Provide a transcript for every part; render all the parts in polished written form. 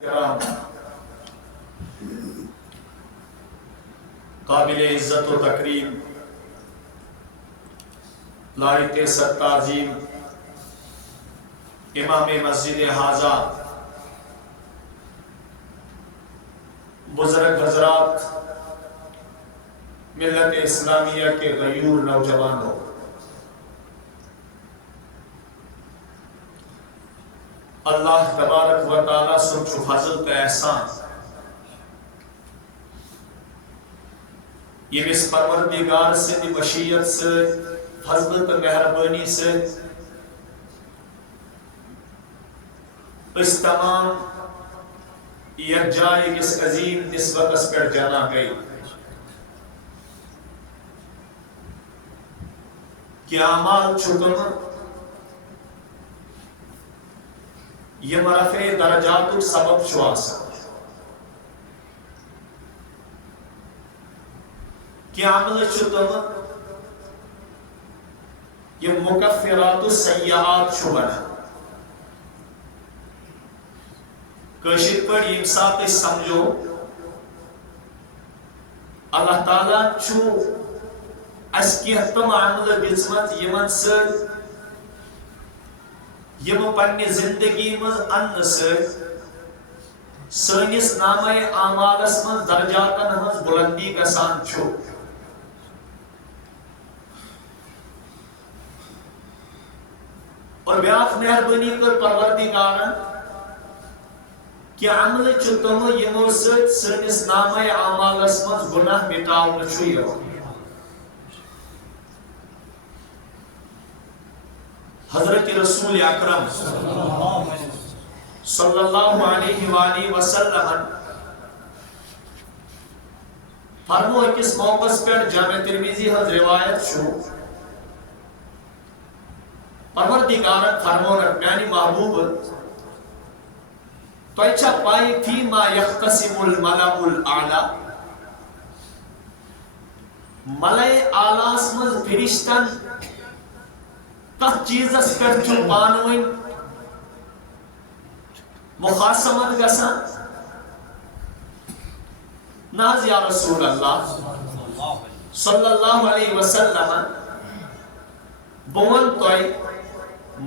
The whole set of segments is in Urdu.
کرام قابل عزت و تکریم لائق ست تعظیم امام مسجد حاضہ بزرگ حضرات ملت اسلامیہ کے غیور نوجوانوں، اللہ تبارک و تعالیٰ سب فضل کا احسان یمس پروردگار سے مشیت سے فضل و مہربانی سے اس تمام یک جائے کس عظیم نسبت پر جانا گئی کہ اعمال چھکم یہ مرفع درجات سبب شواس کہ عمل چھکم یہ مکفرات السیئات شبنا کشید پر یہ ساتھ سمجھو اللہ تعالیٰ چھو اس کی تم عمل بزمت یمن سر یم پنی زندگی میں ان سر سنس نامہ اعمالس من درجاتن ہز بلندی گسان چھو اور بیاف مہربانی کر پروردگارن کہ عمل چتم یمو سر سنس نامہ اعمالس من گناہ مٹاؤن چھو حضرت رسول اکرم صلی اللہ علیہ وآلہ وسلم فرمو کس موقع پر جامع ترمذی حضرت روایت شو پروردگارت فرمو میانی محبوب تو اچھا پائی فی ما یختصم الملأ الاعلی ملائے اعلیٰ سمز فرشتن تک چیزس پر جو بانوئی مخاصمت گسا ناز یا رسول اللہ صلی اللہ علیہ وسلم بون توئی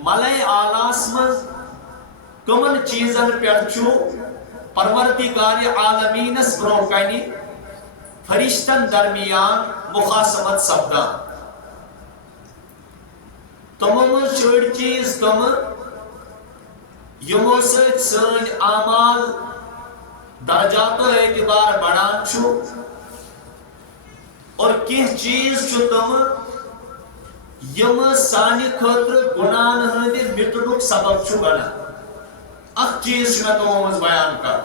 ملائے آلاس مز کمن چیزن پر چو پروردگار عالمینس بروکنی فرشتن درمیان مخاصمت سبدا تمام چوڑ چیز تم یمو سچ سن اعمال درجات و اعتبار بڑھان چھو اور کس چیز چھو تم یم سانی خطر گناہ ہندی مٹنک سبب چھو بنا اک چیز میں تمام بیان کر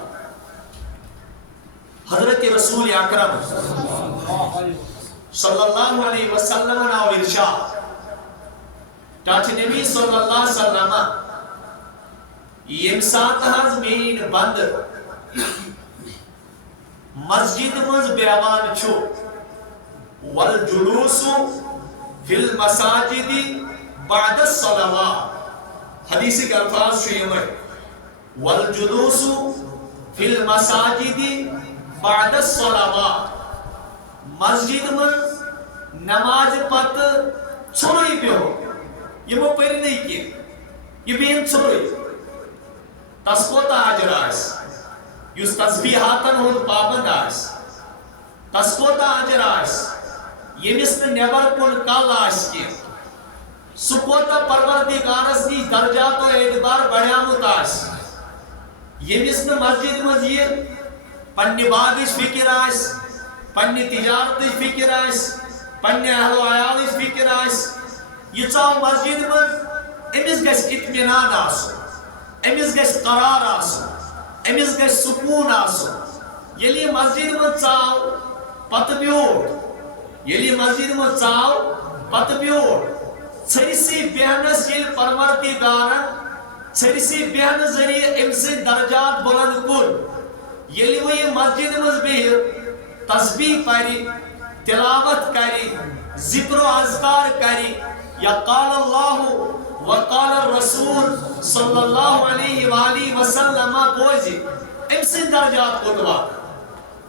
حضرت رسول اکرم صلی اللہ علیہ وسلم نے ارشاد ٹاٹھ نبی صلی اللہ علیہ وسلم یم سات ہز مین بند مسجد مز بیوان چھو والجلوس فی المساجد بعد الصلوات حدیث کے الفاظ چھو یہ میں والجلوس فی المساجد بعد الصلوات مسجد مز نماز پت چھوڑی پہ ہو یہ وہ پہلے نہیں کیے یہ بین چھوڑی تس کوتا اجر آس یس تسبیحاتن ہون پابند آس تس کوتا اجر آس یمس نے نیبر کن کل آس کی سو کوتا پروردگارس نی درجات و اعتبار بڑھیامت آس یمس نے مسجد مزید پنی باغش فکر آس پنی تجارتش فکر آس پنی اہل و عیالش فکر آس یہ چاو مسجد میں امس گس اطمینان آسو امس گس قرار آسو امس گس سکون آسو یلی مسجد میں چاو پت بیوٹ یلی مسجد میں چاو پت بیوٹ چھریسی بہنس یل پروردگارن چھریسی بہن ذریعہ امسی درجات بلند کن یلی وہ یہ مسجد میں بہر تسبیح پاری تلاوت کری ذکر و اذکار کری یا قال اللہ وقال الرسول صلی اللہ علیہ وآلہ وسلم بوزی درجات کو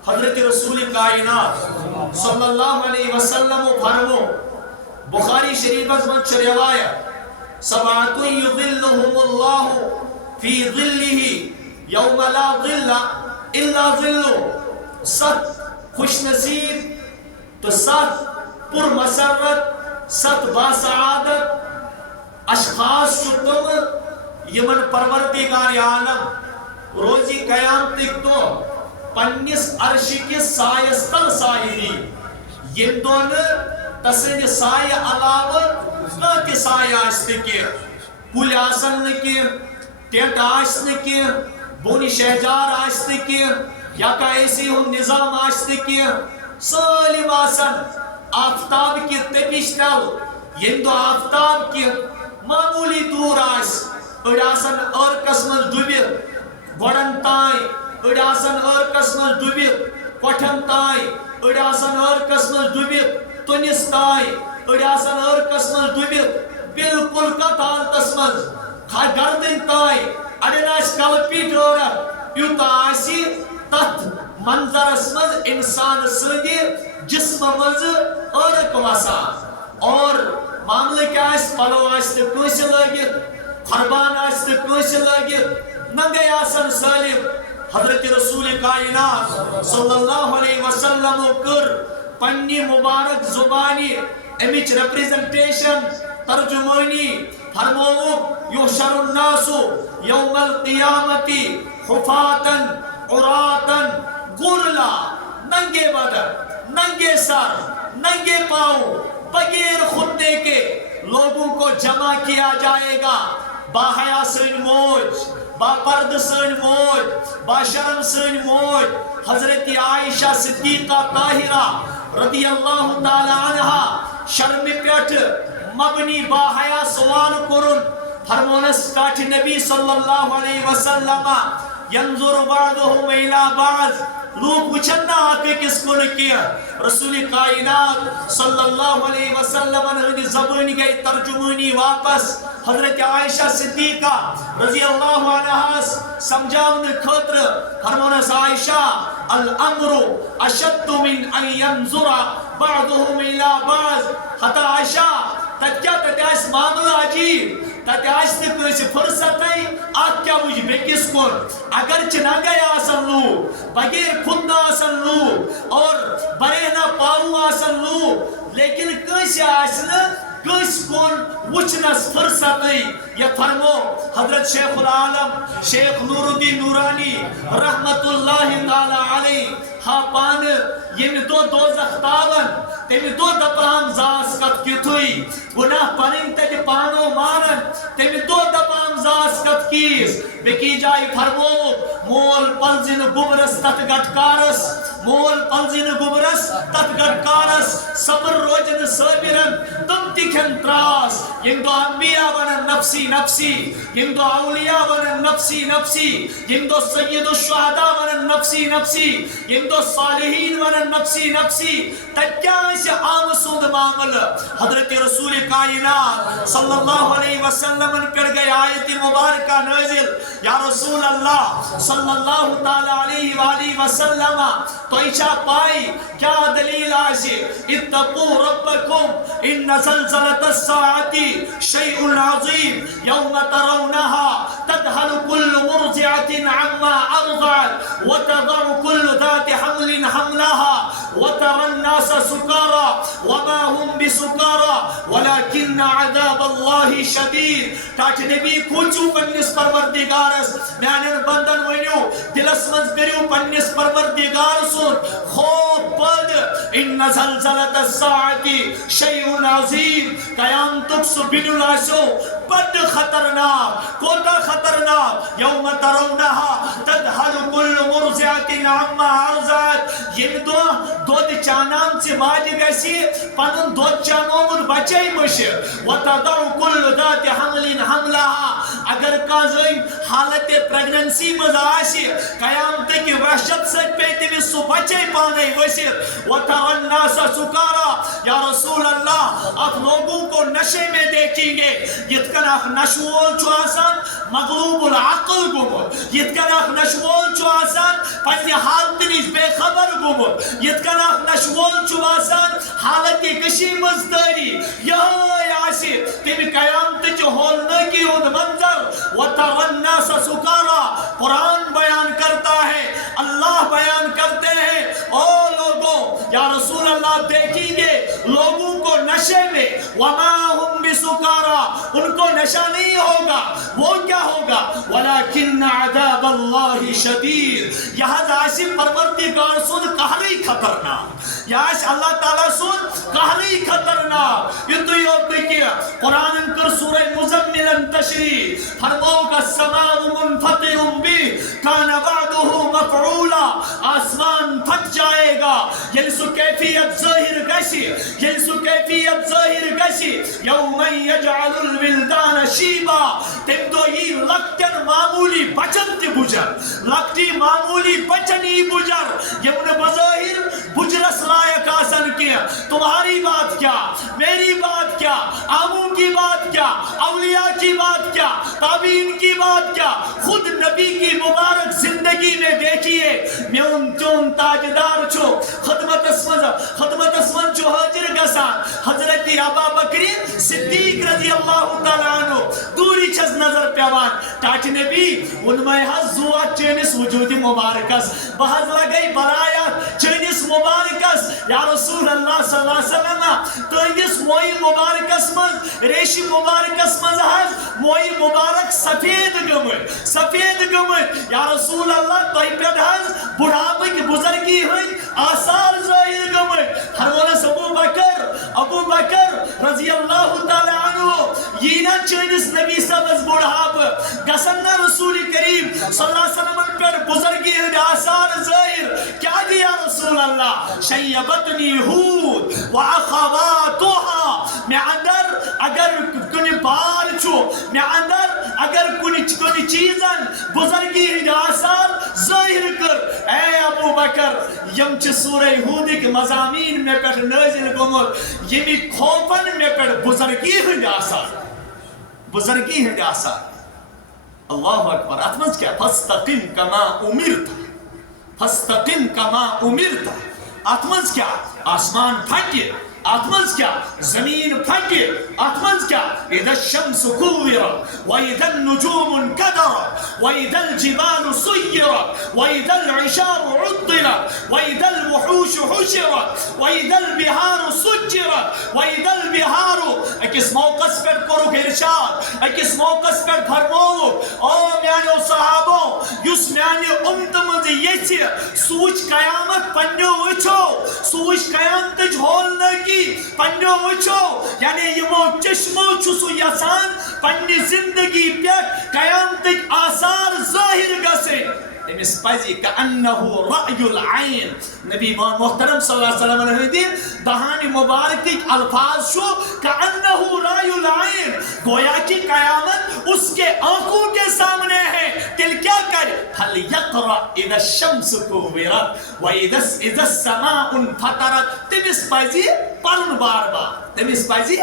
حضرت رسول کائنات صلی اللہ علیہ وسلم فرمو بخاری شریف من روایت سبعۃ یظلهم اللہ فی ظلہ یوم لا ظل الا ظلہ، 7 خوش نصیب تو 7 پر مسرت 7 باسعادت اشخاص تم یمن پروردگار عالم روزی قیامتک تو پنس عرش کس سایس تل سایہ یم دون تسند سایہ علاوہ کانہ سایہ آسن کی کل آسن کی ٹینٹ آسن کی بونی شہجار آسن کی یا کا ایسی ہم نظام آسن کی سالم آسن آفتاب کی تپش تل یم دو آفتاب کی معمولی دور آس اڑ آسن اور قسم ڈبت گوڑن تائیں اڑ آسن اور قسم ڈبت کوٹھن تائیں اڑ آسن اور قسم ڈبت تنس تائیں اڑ آسن اور قسم ڈبت بالکل کت حالتس مز گردن تائیں اڑن آس کل پیٹ عورت یوتا آسی تت منظرس مز انسان سندی جسم مز عورت وسا اور معاملہ کیا آس پلو آس کنس لگت خربان آس کنس لگت ننگے آسن سالم حضرت رسول کائنات صلی اللہ علیہ وسلم کر پنی مبارک زبانی امچ ریپریزنٹیشن ترجمانی فرمو یحشر الناس یوم القیامت حفاتن عراتن غرلا، ننگے بدن ننگے سر ننگے پاؤں بغیر خطے کے لوگوں کو جمع کیا جائے گا، باحیا سن موج با پرد سن موج با شرم سن موج۔ حضرت عائشہ صدیقہ طاہرہ رضی اللہ تعالی عنہ شرم پیٹھ مبنی باحیا سوال کرن فرمونس کاٹھ نبی صلی اللہ علیہ وسلم ینظر بعضهم الى بعض، لوگ وچھنا آکے کس کو کیا رسول کائنات صلی اللہ علیہ وسلم نے زبانی گئی ترجمانی واپس حضرت عائشہ صدیقہ رضی اللہ عنہ سمجھاؤن خطر فرمونس عائشہ الامر اشد من ان ينظر بعضهم الى بعض، حتی عائشہ تکیا تتیاس معاملہ عجیب تتیاس تکیس فرصت ہے آگ کیا مجھ بیکس کر اگر چنانگے آسن لو بغیر خود آسن لو اور برینا پاؤں آسن لو لیکن کیسے آسن کس کون وچنس فرصت ہے یہ فرمو حضرت شیخ العالم شیخ نور الدین نورانی رحمت اللہ تعالی علیہ ہاں پان یہ دو دوزخ تاون تیمی دو دپام زاس کت کتوئی گناہ پرین تیمی پانو مارن تیمی دو دپام زاس کت کیس بکی جائی فرمو مول پلزن گبرس تت گٹکارس مول پلزن گبرس تت گٹکارس صبر روجن صابرن تم تکھن تراس یم دو انبیاء ونن نفسی نفسی یم دو اولیاء ونن نفسی نفسی یم دو سید الشہداء ونن نفسی نفسی یم دو صالحین ونن نفسی نفسی تکیا سے عام سود معامل حضرت رسول کائنات صلی اللہ علیہ وسلم پر گئی آیت مبارکہ نازل یا رسول اللہ صلی اللہ تعالی علیہ وآلہ وسلم تو ایچا پائی کیا دلیل آجی اتقو ربکم ان زلزلت الساعت شیء عظیم یوم ترونها تدہل کل مرضعت عما ارضعت وتضع کل ذات حمل حملها وترى الناس سكارى وما هم بسكارى ولكن عذاب الله شديد تاج نبی کوچو پنس پروردگارس میانن بندن ونیو دلس منز کریو پنس پروردگار سن خوف بد ان زلزلت الساعت شیء عظیم قیامت سو بنو لاسو بد خطرناک کوتا خطرناک یوم ترونها تدہل کل مرضعت عما ارضعت یہ دود چانام سے ماج گیسی پنن دود چانومن بچائی مشر وتضع کل ذات حمل حملها اگر کازوئی حالت پریگننسی مزاشی قیامت کی وحشت سے پیتے میں سو بچائی پانے وشر وترى الناس سکارا یا رسول اللہ آپ لوگوں کو نشے میں دیکھیں گے یتکن اخ نشوول چو آسان مغلوب العقل گمو یتکن اخ نشوول چو آسان بیمار گومت یت کن اخ نشوول چھ باسان حالانکہ کشی مزداری یہ آسی تم قیامت ہولنگی ہند منظر وتر الناس سکارا قرآن بیان کرتا ہے اللہ بیان کرتے ہیں او لوگوں یا رسول اللہ دیکھیں گے لوگوں کو نشے میں وما ہم بسکارا ان کو نشہ نہیں ہوگا وہ کیا ہوگا ولیکن عذاب اللہ شدید یہاں آسی پروردگار سن قہری خطرناک یا اللہ تعالیٰ سن قہری خطرناک یہ تو یہ کیا قرآن انکر سورہ مزمل تشریح فرماؤ کا السماء منفطر بھی کان وعدہ مفعولا آسمان پھٹ جائے گا یلسو کیفیت ظاہر گشی یلسو کیفیت ظاہر گشی یوم یجعل الولدان شیبا تم تو یہ لکٹن معمولی بچن تی بجر لکٹی معمولی بچنی بجر یمن بظاہر بجرس لائق آسن کیا تمہاری بات کیا میری بات کیا آموں کی بات کیا اولیاء کی بات کیا تابعین کی بات کیا خود نبی کی مبارک زندگی میں دیکھئے میں ان چون تاجدار چھو خدمت اسمن چھو حاضر گسان حضرت ابا بکری صدیق رضی اللہ تعالیٰ عنہ دوری چھز نظر پیوان ٹاٹ نبی ان میں حضوات چینس وجود مبارکس بحض لگئی برایات چینس مبارکس یا رسول اللہ صلی اللہ علیہ وسلم تو اس موئی مبارکس من ریشی مبارکس من حض موئی مبارک سفید گمت یا رسول اللہ تو ہی پیڑ حض بڑھاپے کی بزرگی ہوئی آثار ظاہر گمت ہرمونس ابو بکر رضی اللہ تعالی عنہ یہ نا چینس نبی سبز بڑھاپ گسنہ رسول کریم صلی اللہ علیہ وسلم پر بزرگی ہوئی آثار ظاہر کیا دیا رسول اللہ شیبتنی ہود وعخواتوها میں اندر اگر کنی بار چھو میں اندر اگر کنی چیزن بزرگی ہوئی آثار ظاہر کر اے ابو بکر یم چھ سورہ ہودی کے مضامین میں پر نازل گمت یمی کھوپن میں پر بزرگی ہوئی آثار اللہ اکبر اتمنز کیا فاستقم کما امرت اتمنز کیا آسمان پھٹے اتمنز کیا زمین پھٹے اتمنز کیا اذا الشمس كورت واذا النجوم انكدرت واذا الجبال سيرت واذا العشار عطلت واذا الوحوش حشرت واذا البحار سجرت واذا البحار اکس موقع پر کرو ارشاد اکس موقع پر فرمو او میانو صحابو یس میانی امت مز یچ سوچ قیامت پنیو وچو سوچ قیامت جھول لگی پنیو وچو یعنی یمو چشمو چھسو یسان پنی زندگی پیٹ قیامت آثار ظاہر گسے امس پزی کانہو رأی العین نبی محترم صلی اللہ علیہ وسلم نے دین دہانی مبارک الفاظ شو کانہو رأی العین گویا کی قیامت اس کے آنکھوں کے سامنے ہے دل کیا کرے حل یقرأ اذا الشمس کورت و اذا السماء انفطرت تمس پزی پرن بار بار تمس پزی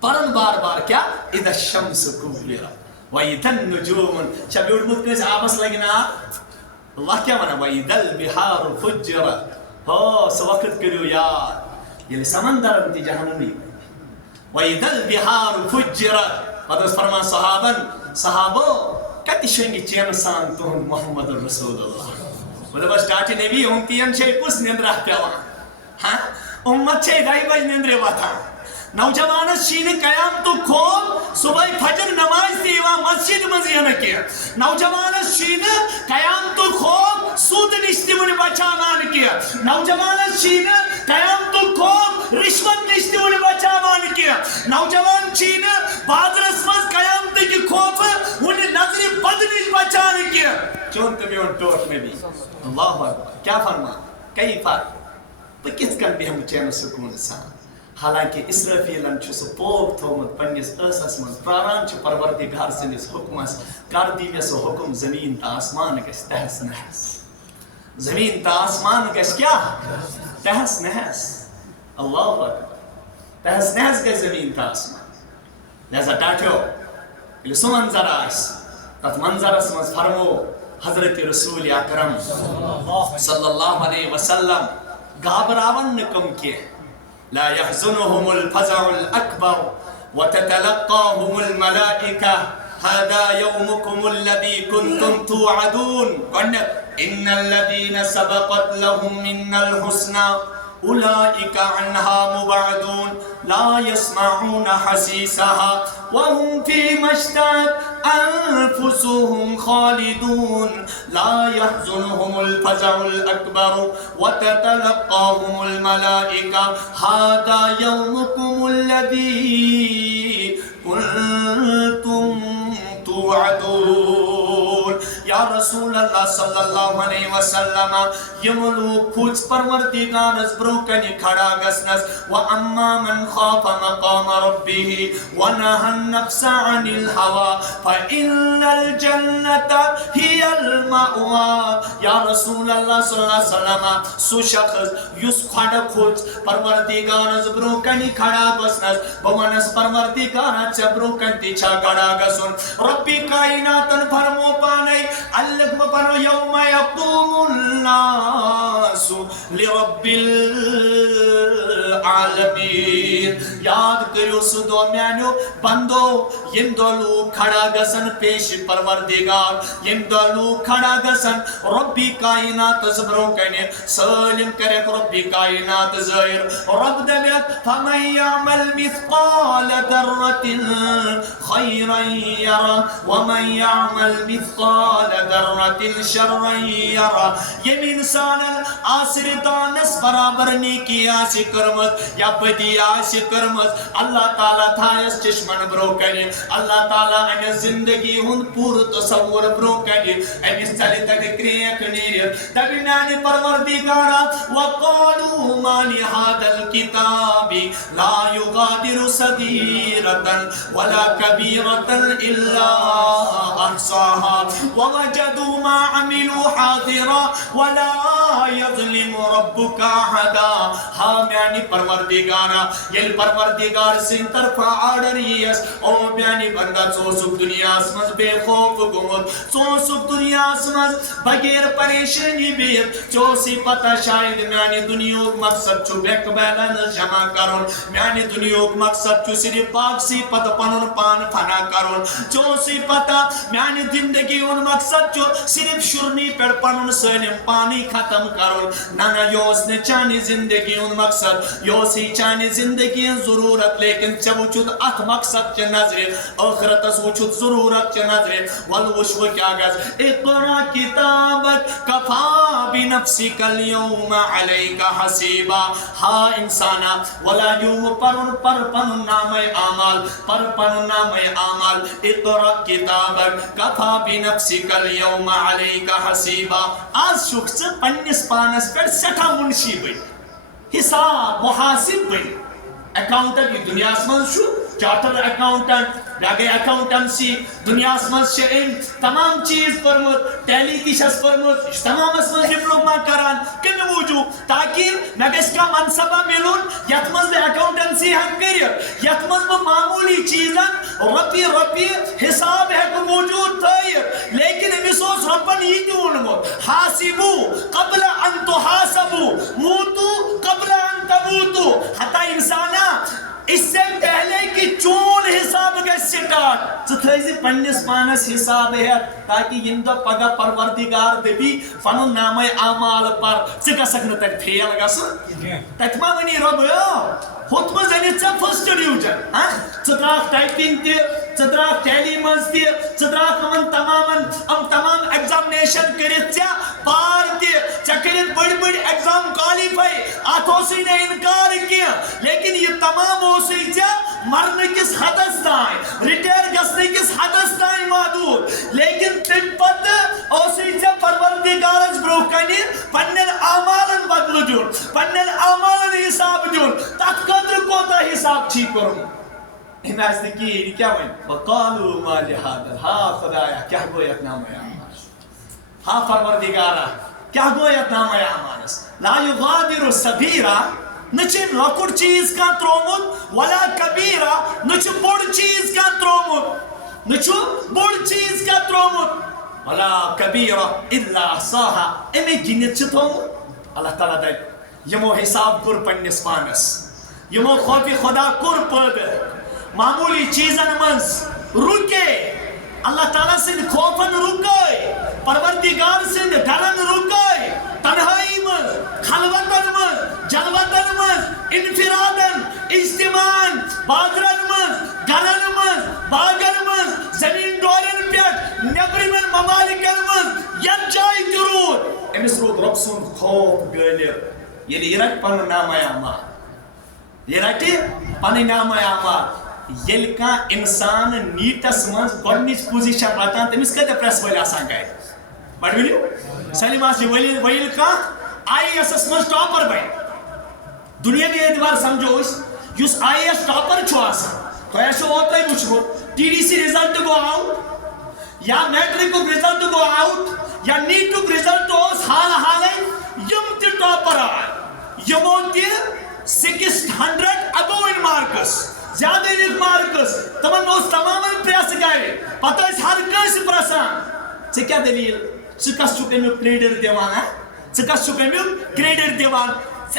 پرن بار بار کیا اذا الشمس کورت وَإِذَا النُّجُومُ شبیوڑ مدکنس آپس لگنا اللہ کیا منا وَإِذَا الْبِحَارُ فُجِّرَتْ ہو سو وقت کریو یار یہ سمندر انتی جہنمی وَإِذَا الْبِحَارُ فُجِّرَتْ پتہ فرمان صحابو کتی شنگی چینسان تون محمد رسول اللہ بلے بس ٹاٹی نبی امتین چھے کس نندرہ پیوان امت چھے دائی بج نندرے واتا نوجوانس شین قیام تو کھول صبح فجر نماز دیوا مسجد مزیانہ کیا نوجوانس شین قیام تو کھول سود نشتی من بچاوان کیا نوجوانس شین قیام تو کھول رشوت نشتی من بچاوان کیا نوجوان شین بادرس مز قیام تے کی خوف انہیں نظر بد نش بچان کیا چون تمہیں ان ٹوٹ میں بھی اللہ اکبر کیا فرما کئی فرق تو کس کن بھی ہم چین سکون سان حالانکہ اسرافیلن چھُ سُہ پوک تھومُت پننِس ٲسس منٛز پراران چھُ پروردگار سٕنٛدِس حُکمس کر دی مےٚ سُہ حُکم زمیٖن تہٕ آسمان گژھِ تہس نہس زمیٖن تہٕ آسمان گژھِ کیٛاہ تہس نہس اللہ اکبر تہس نہس گژھِ زمیٖن تہٕ آسمان لہذا ٹاٹھیو ییٚلہِ سُہ منظر آسہِ تتھ منظرس منٛز فرمو حضرت رسول اکرم صلی اللہ علیہ وسلم گابراون نکم کی لا يحزنهم الفزع الأكبر وتتلقاهم الملائكة هذا يومكم الذي كنتم توعدون إن الذين سبقت لهم منا الحسنى أولئك عنها مبعدون لا يسمعون حسيسها وهم فيما اشتهت أنفسهم خالدون لا يحزنهم الفزع الأكبر وتتلقاهم الملائكة هذا يومكم الذي كنتم توعدون یا رسول اللہ صلی اللہ علیہ وسلم یملو کھوچ پروردگار از بروکنی کھڑا گسنس وَأَمَّا مَنْ خَافَ مَقَامَ رَبِّهِ وَنَهَى النَّفْسَ عَنِ الْهَوَى فَإِنَّ الْجَنَّةَ هِيَ الْمَأْوَى یا رسول اللہ صلی اللہ علیہ وسلم سو شخص یس کھڑا کھوچ پروردگار از بروکنی کھڑا گسنس بوانس پروردگار چا بروکن تیچا کھڑا گسن ربی کائناتن فرمو پانے اللہ پانو یوم یقوم الناس لرب العالمین یاد کریو سدو میانو بندو یم دولو کھڑا گسن پیش پروردگار یم دولو کھڑا گسن ربی کائنات زبرو کنے سلم کرے ربی کائنات زہر رب دمیت فمن یعمل مثقال ذرة خیرا یرا ومن یعمل مثقال ذرة شرا یرا یم انسان آسر دانس برابر نیکی آسی کرمت یا بدی آسی کرمت اللہ تعالیٰ تھایس چشمن برو کنے اللہ تعالیٰ انہ زندگی ہن پور تصور برو کنے انس چلی تک کریک نیر تبی میانی پروردگارا وقالوا ما لهذا الكتاب لا يغادر صغيرة ولا كبيرة إلا أحصاها ووجدوا ما عملوا حاضرا ولا يظلم ربك أحدا ہاں میانی پروردگارا یل پروردگار سن طرف آرڈر یس او میانی بندہ چوسک دنیا اسمز بے خوف گمت چوسک دنیا اسمز بغیر پریشانی بیت چوسی پتہ شاید میانی دنیا مقصد چھو بیک بیلنس جمع کرون میانی دنیا مقصد چھو صرف باکسی پتہ پنن پان فنا کرون چوسی پتہ میانی زندگی ان مقصد چھو صرف شرنی پر پنن سلم پانی ختم کرون نانا یوس نے چانی زندگی ان مقصد یوسی چانی زندگی ضرورت لیکن چب وچود ات مقصد چے نظر آخرت اس وچود ضرورت چے نظر والوشو کیا گز اقرا کتابت کفا بنفسک اليوم علیک حسیبا ہاں انسانا ولا یوم پرپن نام اعمال پرپن نام اعمال اقرا کتابت کفا بنفسک اليوم علیک حسیبا آج شخص پنیس پانس پر سٹھا منشی بھئی حساب محاسب بھئی اکاؤنٹنٹ کی دنیا اسمان شو چارٹر اکاؤنٹنٹ باقی اکاؤنٹنسی دنیا اسمان شئیم تمام چیز پرمت ٹیلی کی شخص پرمت تمام اسمان ڈپلوما کران کمی موجود تاکہ نگس کا منصبہ ملون یتمز اکاؤنٹنسی ہم کریر یتمز معمولی چیزن رپی حساب ہے کو موجود تھائیر لیکن امیسوس ربن ہی دون مو حاسبو قبل ان تحاسبو موتو قبل ان تموتو حتی انسانا اس سے پہلے کی چون حساب کا سٹارٹ ستھائیزی پنیس پانس حساب ہے تاکہ یندہ پگا پروردگار دے بھی فنو نام اعمال پر سکا سکنا تک پھیل گا سن تکما منی رب ہوت میں زنی چا فرسٹ ڈیوجن ستراک ٹائپنگ تے ستراک ٹیلیمنز تے ستراک من تمام ایگزامنیشن کرت چا پار تے چکرت بڑی بڑی ایگزام کوالیفائی آتھو سی نے انکار کیا لیکن یہ تمام ہو سی چا مرنے کس حدث دائیں ریٹیر گسنے کس حدث دائیں محدود لیکن تم پت ہو سی چا پروردگارج بروکنی پنن آمالن بدل جون پنن آمالن حساب جون تک قدر کو تا حساب ٹھیک کروں ان ازدکی کیا ہوئی وقالوا ما لهذا ہاں خدایا کیا گویت نام ہے ہاں پروردگارا کیا گویت نام ہے آمانس لا یغادر صغیرہ نچن لکڑ چیز کا ترومت ولا کبیرہ نچن بڑ چیز کا ترومت نچن بڑ چیز کا ترومت ولا كبيرة إلا أحصاها. أمي جنت شتوم الله تعالى ده يمو حساب كور پنس پانس يمو خوفي خدا كور پد معمولی چیزن منز رکے اللہ تعالیٰ سے خوفن رکے پروردگار سے ڈرن رکے تنہائی منز خلوتن منز جلوتن منز انفرادن اجتماعن بادرن منز گرن منز باغن منز زمین دورن پیٹ نیبرمن ممالکن منز یک جائی ضرور امس رود رب سن خوف غالب یعنی یہ رٹ پن نام اعمال یہ رٹی پن نام اعمال یل کا انسان نیٹس منز گۄڈنِچ پوزیشن رٹان تمس کتہ پریس وٲلۍ آسان گرِ بڑ ؤنِو سٲلِم آسہِ ؤلِل کانٛہہ آئی ایس ایس منٛز ٹاپر بنہِ دُنیٲوی اعتبار سمجھو أسۍ یُس آئی ایس ٹاپر چھُ آسان تۄہہِ آسیو اوترے وٕچھمُت ٹی ڈی سی رِزلٹ گوٚو آوُٹ یا میٹرکُک رِزلٹ گوٚو آوُٹ یا نیٖٹُک رِزلٹ اوس حال حالے یِم تہِ ٹاپر آے یِمو تہِ 600 ابو ان مارکس زیادہ نک مارکس تمن اوس تمامن پریس گرِ پتہ ٲسۍ ہر کٲنٛسہِ پرژھان ژےٚ کیٛاہ دٔلیٖل ژٕ کس چھُکھ امیُک کریڈٹ دِوان ژٕ کس چھُکھ امیُک کریڈٹ دِوان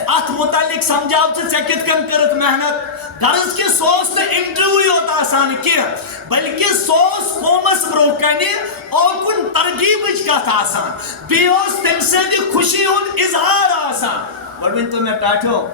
اتھ متعلق سمجھاو ژےٚ کِتھ کٔنۍ کٔرٕتھ محنت غرض کہِ سُہ اوس نہٕ انٹرویو یوت آسان کینٛہہ بلکہِ سُہ اوس قومس برونٛہہ کنہِ اوکُن ترغیٖبٕچ کتھ آسان بیٚیہِ اوس تمہِ سٕنٛدِ خوشی ہُنٛد اظہار آسان گۄڈٕ ؤنۍتو مےٚ ٹاٹھیو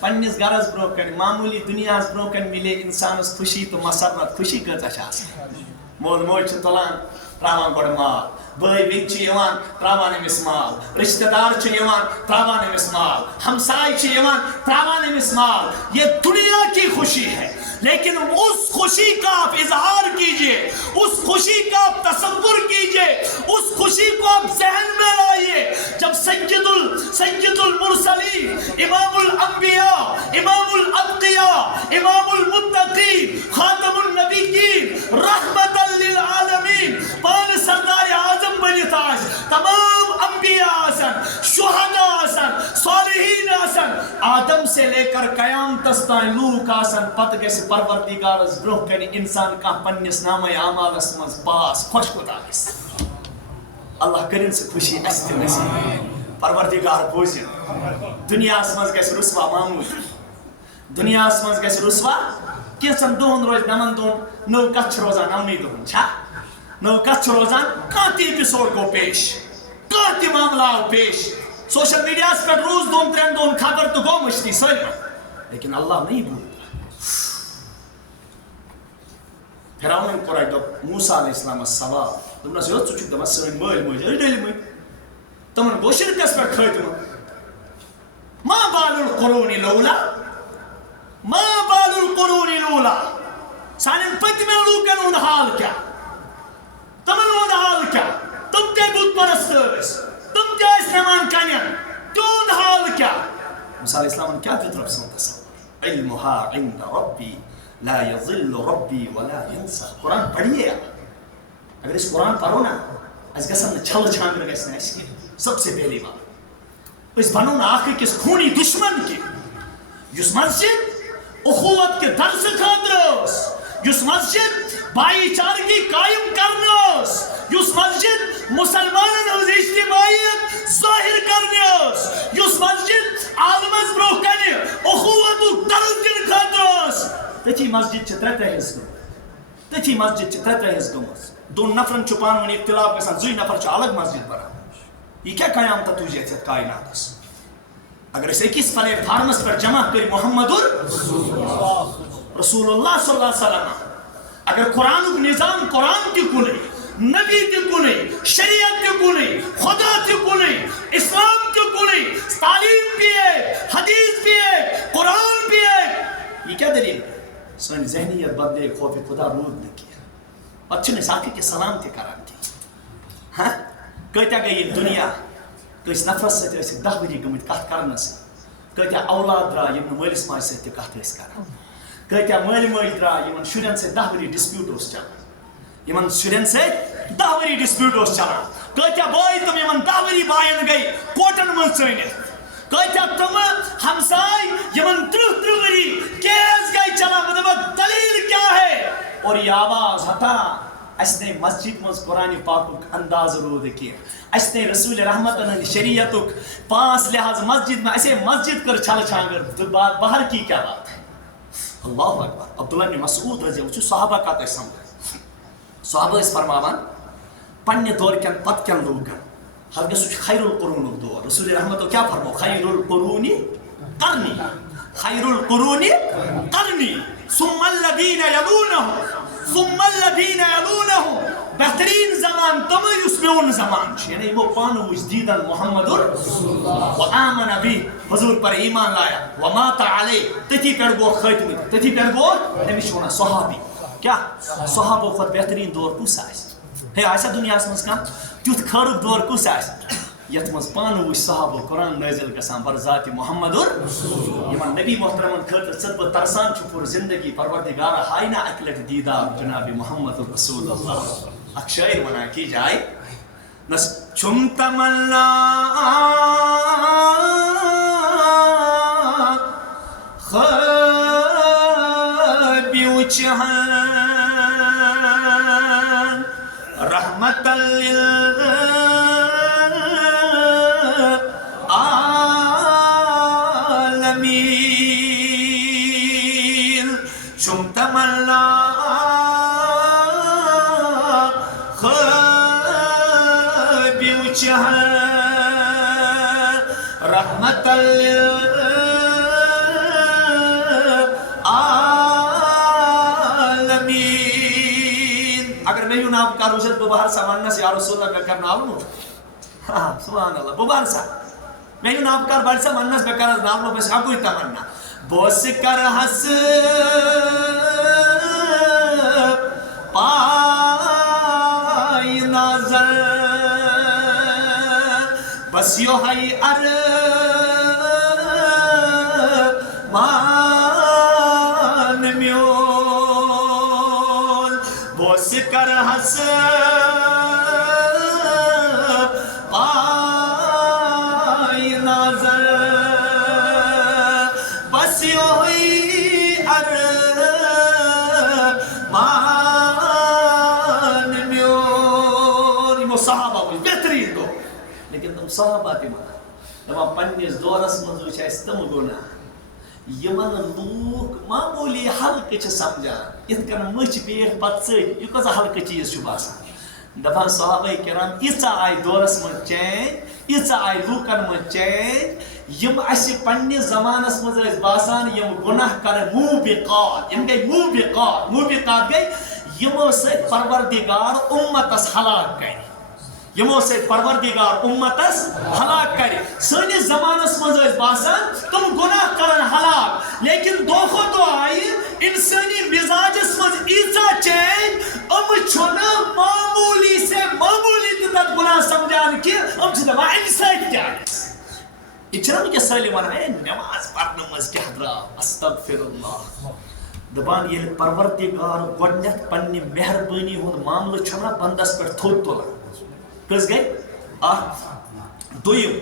پننس گرس برونٛہہ کنہِ معموٗلی دُنیاہس برونٛہہ کنہِ مِلے انسانس خوشی تہٕ مسرت خوشی کۭژاہ چھِ آسان مول موج چھُ تُلان تراوان گۄڈٕ مال بٲے بیٚنہِ چھِ یِوان تراوان أمِس مال رشتہٕ دار چھِ یِوان تراوان أمِس مال ہمسائے چھِ یِوان تراوان أمِس مال یہ دنیا کی خوشی ہے لیکن اس خوشی کا آپ اظہار کیجئے اس خوشی کا آپ تصور کیجئے اس خوشی کو آپ ذہن میں لائیے جب سید المرسلین امام الانبیاء امام الاتقیاء امام المتقین خاتم النبیین رحمت للعالمین پان سردار اعظم بنت آس تمام انبیاء آسن شہداء آسن صالحین آسن آدم سے لے کر قیامتس تائیں لوک آسن پتہ گژھِ پروردگارس برونٛہہ کنہِ انسان کانٛہہ پننس نامے اعمالس منٛز پاس خۄش کوتاہ گژھِ اللہ کٔرِنۍ سُہ خوشی اسہِ تہِ نصیٖب پروردگار بوٗزِن دُنیاہس منٛز گژھِ رُسوا معموٗلی دُنیاہس منٛز گژھِ رُسوا کینٛژن دۄہن روزِ 9 دۄہن نٔو کتھ چھِ روزان 9 دۄہن چھا نٔو کتھ چھِ روزان کانٛہہ تہِ ایپِسوڈ گوٚو پیش کانٛہہ تہِ معاملہٕ آو پیش سوشل میڈیاہس پٮ۪ٹھ روٗز 2-3 دۄہن خبر تہٕ گوٚو مٔشتٕے سٲلمن لیکن اللہ نہیں بھولتا فرعون کوٚر اکہِ دۄہ موسیٰ علیہ السلامس سوال دوٚپنس یوٚت ژٕ چھُکھ دپان سٲنۍ مٲلۍ مٲجۍ ٲسۍ ڈٔلۍمٕتۍ تمن گوٚو شرکس پٮ۪ٹھ خٲتمہٕ ما بال القرون الاولیٰ ما بال القرون الاولیٰ سانٮ۪ن پٔتمٮ۪ن لوٗکن ہُنٛد حال کیٛاہ تمن ہُنٛد حال کیٛاہ تم تہِ بُت پرست ٲسۍ تم تہِ ٲسۍ نِوان کنٮ۪ن تِہُنٛد حال کیٛاہ موسیٰ علیہ السلامن کیٛاہ دیُت رۄب سُنٛد تصور علمها عند ربی لا يضل ربی ولا ينسى قرآن پڑھیے اگر اس قرآن پڑھو نا اس گژھن نہٕ چھلہٕ چھانٛگرٕ گژھِ نہٕ اَسہِ کینٛہہ سب سے پہلی بات أسۍ بنو نہٕ اکھ أکِس خوٗنی دُشمن کینٛہہ یُس مسجد اخوت کہِ درسہٕ خٲطرٕ ٲس یُس مسجد بھایی چارگی قائم کرنہٕ ٲس یُس مسجد مسلمانن ہٕنٛز اجتماعیت ظٲہر کرنہِ ٲس یُس مسجد عالمس برونٛہہ کنہِ اخوتُک درس دِنہٕ خٲطرٕ ٲس تٔتھی مسجد چھِ 3 حصہٕ گٔمٕژ تٔتھی مسجد چھِ 3 حصہٕ گٔمٕژ 2 نفرن چھُ پانہٕ ؤنۍ اختلاف گژھان 2 نفر چھِ الگ مسجد بناوان یہ کیٛاہ قیامتہ تُجہِ اَسہِ یتھ کائناتس اگر أسۍ أکِس پلیٹ فارمس پٮ۪ٹھ جمع کٔرۍ محمد رسول اللہ صلی اللہ علیہ وسلم اگر قرآنُک نظام قرآن تہِ کُنُے نبی تہِ کُنُے شریعت تہِ کُنُے خدا تہِ کُنُے اسلام تہِ کُنُے تعلیٖم پیے حدیث پیے قرآن پیے یہ کیٛاہ دٔلیٖل سٲنۍ ذہنیت بدلے خوفِ خدا روٗد نہٕ کینٛہہ پتہٕ چھِنہٕ أسۍ اکھ أکِس سلام تہِ کران کینٛہہ ہاں کۭتیاہ گٔے یہِ دُنیا کٲنٛسہِ نفرس سۭتۍ ٲسِکھ 10 ؤری گٔمٕتۍ کتھ کرنس کۭتیاہ اولاد درٛاے یِم نہٕ مٲلِس ماجہِ سۭتۍ تہِ کتھ ٲسۍ کران کۭتیاہ مٲلۍ مٲجۍ درٛاے یِمن شُرٮ۪ن سۭتۍ 10 ؤری ڈِسپیوٗٹ اوس چلان یِمن شُرٮ۪ن سۭتۍ 10 ؤری ڈِسپیوٗٹ اوس چلان کۭتیاہ بٲے تِم یِمن 10 ؤری باین گٔے کوٹن منٛز ژٲنِتھ کۭتیاہ تِمہٕ ہمساے یِمن 30 ؤری کیس گٔے چلان بہٕ دپکھ دلیٖل کیٛاہ ہے اور یہ آواز ہٹا اس نے مسجد مز قرآن پاک انداز رود کی اس نے رسول رحمت شریعت 5 لحاظ مسجد میں ایسے مسجد کر چھل چھانگر باہر کی کیا بات ہے. اللہ اکبر. عبداللہ بن مسعود رضی اللہ عنہ صحابہ کا تو سمجھ صحابہ اس فرماوان پنہ دور کن پت کن لوگن ہرگز سہ خیر القرون دور. رسول رحمت کیا فرمو خیر القرون قرنی خیر القرون قرنی ثم الذین یلونہم ثم الذین یلونہم. بہترین زمان تم یس میون زمان یعنی وہ پان وچ دیدن محمد و آمن بھی حضور پر ایمان لایا ومات علی تتھی پہ گو خاتم تتھی پہ گو تمس ونان صحابی. کیا صحابہ کھت بہترین دور کس ہے آسا دنیا مز کم تیت خرک دور کس یت مز پان وچ صحابہ قرآن نازل گژھان بر ذات محمد یمن نبی محترمن خاطر ژٕ بہٕ ترسان چھُ پوٗرٕ زندگی پروردگارا ہاے نا اکہِ لٹہِ دیدار جناب محمد رسول اللہ. اکھ شاعر ونان کی جائے نس چھم تمنا خوابی وچھان رحمت للعالمین چھم تمنا رحمت للعالمین. اگر میں یوں نام کارو شد ببہر سا منس یا رسول اللہ بکر نام نو سبحان اللہ ببہر سا میں یوں نام کار بڑھ سا منس بکر نام نو بس کوئی تمنا بوس کر حس پائی نظر بس یو ہے مان میون بوس کر حس پائی نظر بس یو ہے مان میون. یہ صحابہ ہوئی بہترین دو لیکن تم صحابہ تھی مانا دپان پننس دورس مز وچھ اس تم گناہ یمن لوک معمولی حلقہ چھ سمجھان یت کن مچھ بیٹھ پت ژٔٹۍ یہ کۭژاہ حلقہ چیز چھُ باسان. دپان صحابہ کرام ییژاہ آیہِ دورس مز چینج ییژاہ آیہِ لوکن مز چینج یم اسہِ پننس زمانس مز ٲسۍ باسان یم گناہ کرن موبقات یم گٔے موبقات گٔے یمو سۭتۍ پروردگار امتس ہلاک کرِ یمو سے پروردگار امتس ہلاک کرے. سنس زمانس مز باسان تم گناہ کرن ہلاک لیکن دو کھۄتہٕ دۄہ آئی انسانی مزاجس مز ایژا چینج ام چھُنہٕ معمولی سے معمولی تہِ تتھ گناہ سمجھان کہ ام چھ دپان امہِ سۭتۍ کیاہ گژھِ. یہ چھنہ وٕنکیٚس سٲلِم ونان ہے نٮ۪ماز پرنہٕ منٛز کیاہ درٛاو استغفر اللہ. دپان ییٚلہِ پروردگار گۄڈنٮ۪تھ پننہِ مہربٲنی ہُنٛد معاملہٕ چھُنہ بندس پٮ۪ٹھ تھوٚد تُلان کس گئی دویم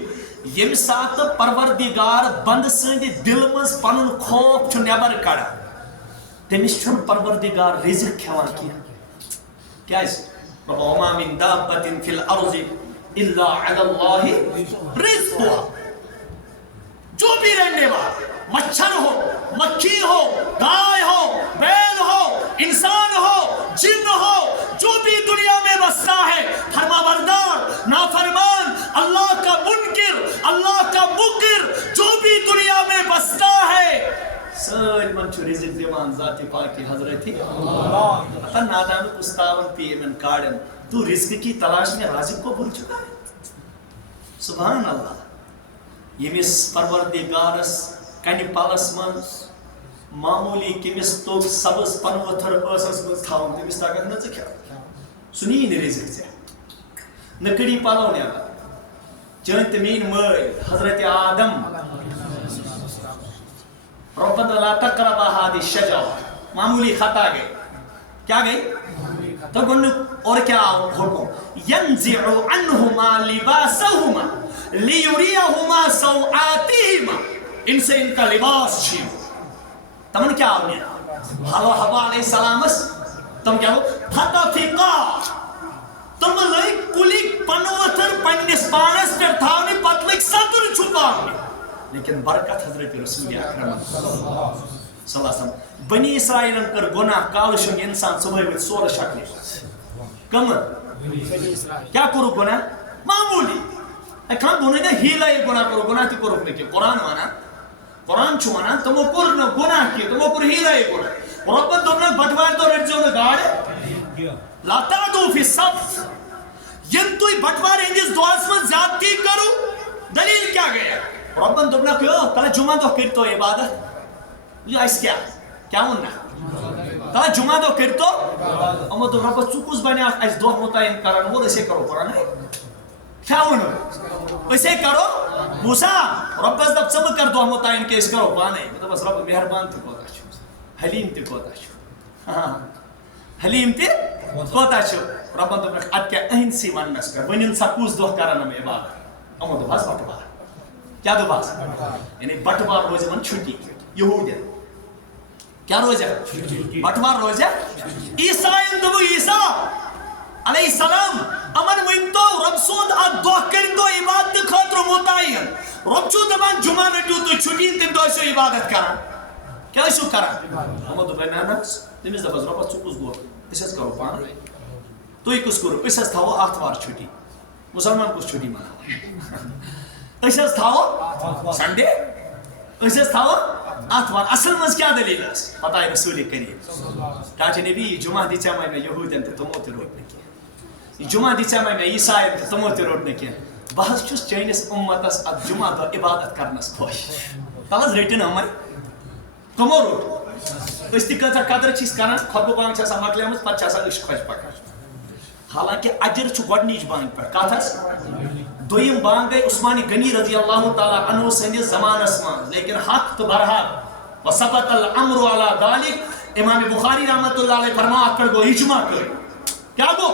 یم سات پروردگار بند سند دل مز پنن خوف چھ نبر کڑان تمس چھن پروردگار رزق کھوان کی کیاز وما من دابة في الارض الا على الله رزقها. جو بھی رہنے والا مچھر ہو مکھی ہو گائے ہو بیل ہو انسان ہو جن ہو جو بھی دنیا میں بستا ہے فرما بردار نافرمان اللہ کا منکر اللہ کا مکر جو بھی دنیا میں بستا ہے سٲلِمن چھُ رزق دِوان ذات پاک حضرت اللہ. نادان استاون پیمن کاڑن تو رزق کی تلاش میں رازق کو بھول چکا ہے. سبحان اللہ. یمس پروردگارس کنہ پلس من معمولی کمس توگ سبز پن وتھر ٲسس مز تھاون تمس تگن نہ ژٕ کھٮ۪و سُہ نی نہٕ رزق ژےٚ نہ کٔڑی پلو نٮ۪بر. چٲنۍ تہٕ میٛٲنۍ مٲلۍ حضرت آدم ربنا لا تقربا هذه الشجرة معمولی خطا گئی کیا گئی تو گنڈ اور کیا حکم ينزع عنهما لباسهما ليريهما سوآتهما ان سے ان کا لباس چھین تمن کیا آنے حوا علیہ السلام تم کیا ہو فتفقا تم لگ کلک پنوتھر پنس پانس پہ تھاونی پتہ لگ صدر چھپاونی لیکن برکت حضرت رسول اکرم صلی اللہ علیہ وسلم بنی اسرائیلن کر گناہ کال شنگ انسان صبح ویت سور شکل کم کیا کرو گناہ معمولی کھان گناہ نا ہیلا یہ گناہ کرو گناہ تی کرو نکی قرآن وانا قرآن چھو وانا تمو کر نا گناہ کی تمو کر ہیلا یہ گناہ ربن تم نے بٹوار تو رٹ جو نا گاڑے لا تعدو فی الصف ین توی بٹوار اندیس دعاس من زیادتی کرو دلیل کیا گیا ربن تم نے کہو کل جمعہ تو کرتو عبادت یہ اس کیا ہونا کل جمعہ تو کرتو اما تو رب چکوز بنیا اس دو متعین کرن وہ اسے کرو قرآن ہے کیا ہونا اسے کرو موسیٰ رب اس دب سب کر دو متعین کے اس کرو بانے تو بس رب مہربان تے کوتا چھو حلیم تے کوتا چھو حلیم تے کوتا چھو رب تو ات کیا اہنسی منس کر ونن سکوز دو کرن میں عبادت اما تو بس بٹوار کیا دو بس یعنی بٹوار روز من چھٹی یہودین کیا روز ہے بٹوار روز ہے عیسیٰ اندو عیسیٰ علیہ السلام امن ونتو رب سود دو کر دو عبادت خاطر متعین رب چو دبان جمعہ رٹو تو چھٹی تم دو اسو عبادت کران کیا اسو کران اما تو بینانا تمیز دباز رب چکوز گو اسیز کرو پان تو ایک اس کرو اسیز تھاو آتوار چھٹی مسلمان کس چھٹی مانا اسیز تھاو سنڈے اسیز تھاو آتوار اصل مز کیا دلیل ہے پتہ ہے رسول کریم کہا نبی جمعہ دی چاہمائی میں یہودین تے تمو تے روٹ نکی جمعہ دی چاہمائی میں عیسائی تے تمو تے روٹ نکی بہت چوس چینس امتس اب جمعہ دو عبادت کرنس خوش تاز ریٹن ہماری کمو روٹ اس تی قدر قدر چیز کرنا خطبہ بانگ چھا سا مکلے ہمیں پچھا سا عشق خوش پکر حالانکہ اجر چھو گوڑ نیچ بانگ پر کہا تھا دویم بانگ گئی عثمانی غنی رضی اللہ تعالیٰ عنہ سندی زمان اسمان لیکن حق تو برحال وثبت الامر علی ذالک امام بخاری رحمت اللہ علیہ فرما کر گو اجماع کر کیا گو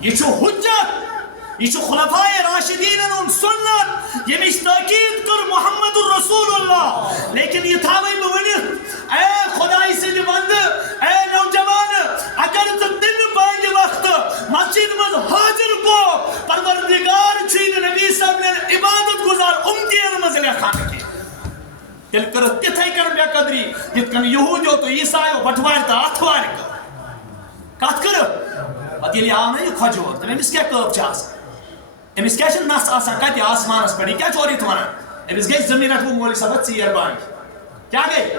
یہ چھو حجت یہ چھو خلفاء راشدین ان سنت یہ مش تاکید کر محمد الرسول اللہ لیکن یہ تھا میں بونی اے خدای سے بند اے نوجوان اگر تو دن بانگ وقت مسجد میں حاضر کو پروردگار چھین نبی صاحب نے عبادت گزار امتیان مزلے خان کی تل کر تتھائی کر بے قدری جت کن یہود ہو تو عیسائی ہو بٹوار تا اتوار کا کات کر پتیلی آنے یہ کھجور تو امس کیا کرب چاہس امس کیا چھن نس آسان کتی آسمان اس پڑی کیا چوری تمہارا امس گئی زمینت وہ مولی صاحب چیر بانگ کیا گئی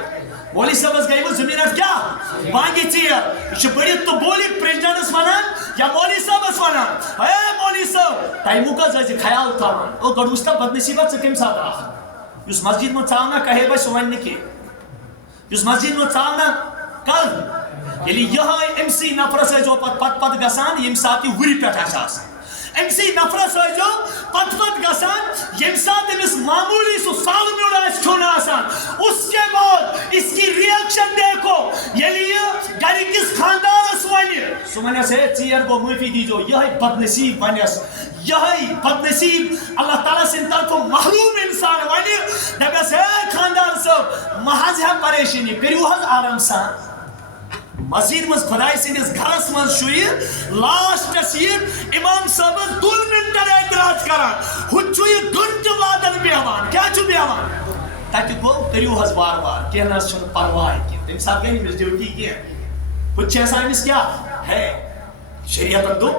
مولی صاحب گئی وہ زمینت کیا بانگی چیر یہ بڑی تو بولی پریزیڈنٹ اس ونان یا مولی صاحب اس ونان اے مولی صاحب ٹائمو کا زیادی خیال تھاوان او گڑوستا بدنصیبت سے کم ساتھ آخر یس مسجد میں چاہنا کہے بھائی سوائن نکی یس مسجد میں چاہنا کل یلی یہ امسی نفرس ہے جو پت گسان یم ساتھی ہوری پیٹھا چاہس امسی نفرس ہے جو پت گسان یم ساتھ امس معمولی سو سال میوڑا اس چھونا آسان اس کے بعد اس کی ریاکشن دیکھو یلی گھری کس خاندار اسوانی سمانے سے چیر کو موفی دی جو یہ بدنصیب بنیس یہ بدنصیب اللہ تعالیٰ سے طرف محروم انسان وانی دبیا سے خاندان سب محض ہے پریشانی کریو حض آرام سان مسجد مز خدای سندس گھرس مز شویر لاسٹ سیر امام صاحب 2 منٹ اعتراض کران ہچو یہ گھنٹ وادن بیوان کیا چھو بیوان تاکہ گو کریو حض بار بار کہنا چھو پرواہ کی تم ساتھ گئی مل ڈیوٹی کی ہے کچھ ایسا امس کیا ہے شریعت دو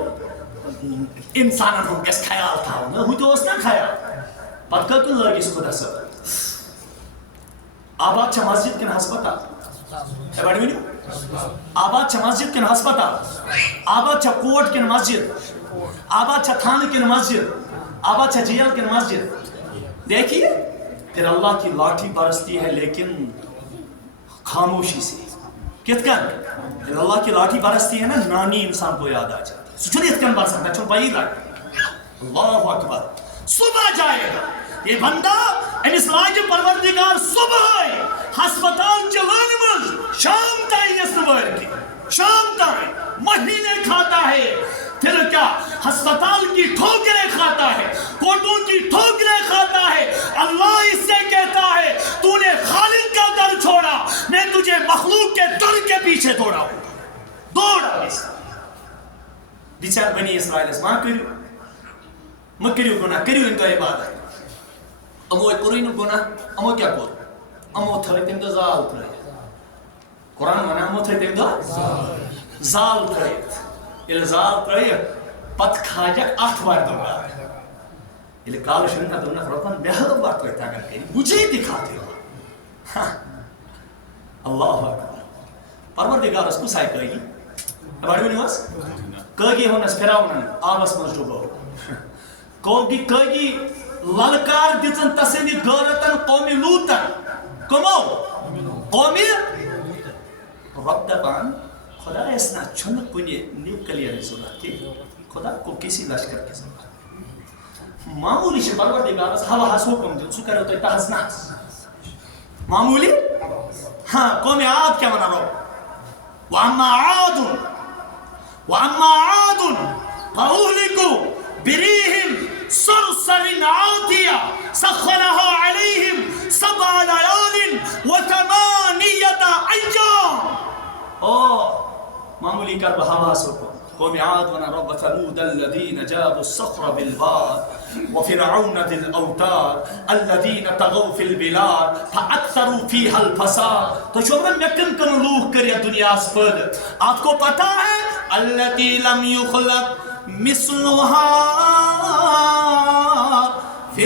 انسانن ہوں کس خیال تھا ہوئی تو اس نا خیال پتہ کن لگی اس خدا سب آباد چھا مسجد کن ہسپتال ہے بڑی ونیو آباد چھا مسجد کن ہسپتال آباد چھا کوٹ کن مسجد آباد چھا تھان کن مسجد آباد چھا جیل کن مسجد دیکھیے پھر اللہ کی لاٹھی برستی ہے لیکن خاموشی سے کت کن پھر اللہ کی لاٹھی برستی ہے نا نانی انسان کو یاد آ جاتی سچنیت کن برسن میں چھو بائی لگ اللہ اکبر صبح جائے گا یہ بندہ امس لاج پروردگار صبح ہے ہسپتال چلان مز شام تائیں اس نبر کی شام تائیں مہینے کھاتا ہے پھر کیا ہسپتال کی ٹھوکریں کھاتا ہے کوٹوں کی ٹھوکریں کھاتا ہے اللہ اس سے کہتا ہے تو نے خالق کا در چھوڑا میں تجھے مخلوق کے در کے پیچھے دوڑا ہوں دوڑا بچار بنی اسرائیل ما کریو ما کریو گناہ کریو ان کا عبادت امو کوئی نہ گناہ امو کیا کور امو تھے تم دو زال تھے قرآن ونا امو تھے تم دو زال تھے الزال تھے پت کھاجک آٹھوار دنگا یہ کال شروع کا دونہ ربان بہت بات ہوتا ہے کہ مجھے دکھاتے ہو اللہ اکبر پروردگار اس کو سائے کہی ہمارے بھی نواز کہی ہونس فراؤن آبس من ڈوبو کہی للکار دیتن تسنی غیرتن قومی لوتن کمو قومی رب دبان خدا ایسنا چھن کنی نیوکلیر ضرورت کی خدا کو کسی لشکر کے ضرورت معمولی سے پروردگار اس ہوا حس حکم دن سو کرو تو اتحاز ناس معمولی ہاں قوم عاد کیا منا رو وَأَمَّا عَادٌ فَأُهْلِكُوا بِرِيحٍ صَرْصَرٍ عَاتِيَةٍ سَخَّرَهَا عَلَيْهِمْ 7 لَيَالٍ و8 أَيَّامٍ معمولی کر بہوا سکو قوم عاد ونا رب ثمود الذين جابوا الصخر بالواد وفرعون ذي الاوتاد الذين طغوا في البلاد فاكثروا فيها الفساد تو شوبرن مکن کن لوح کریا دنیا اس پر آپ کو پتا ہے التي لم يخلق مثلها في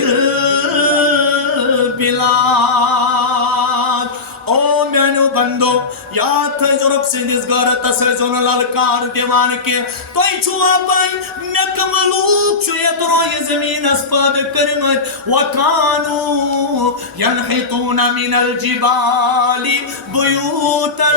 البلاد او مینو بندو یاد تھے جو رب سندس غارت سے جون للکار دیوان کے توئی چھوا پائی مکم لوک چھویت روی زمین اسپاد کرمت وکانو ینحطون من الجبال بیوتا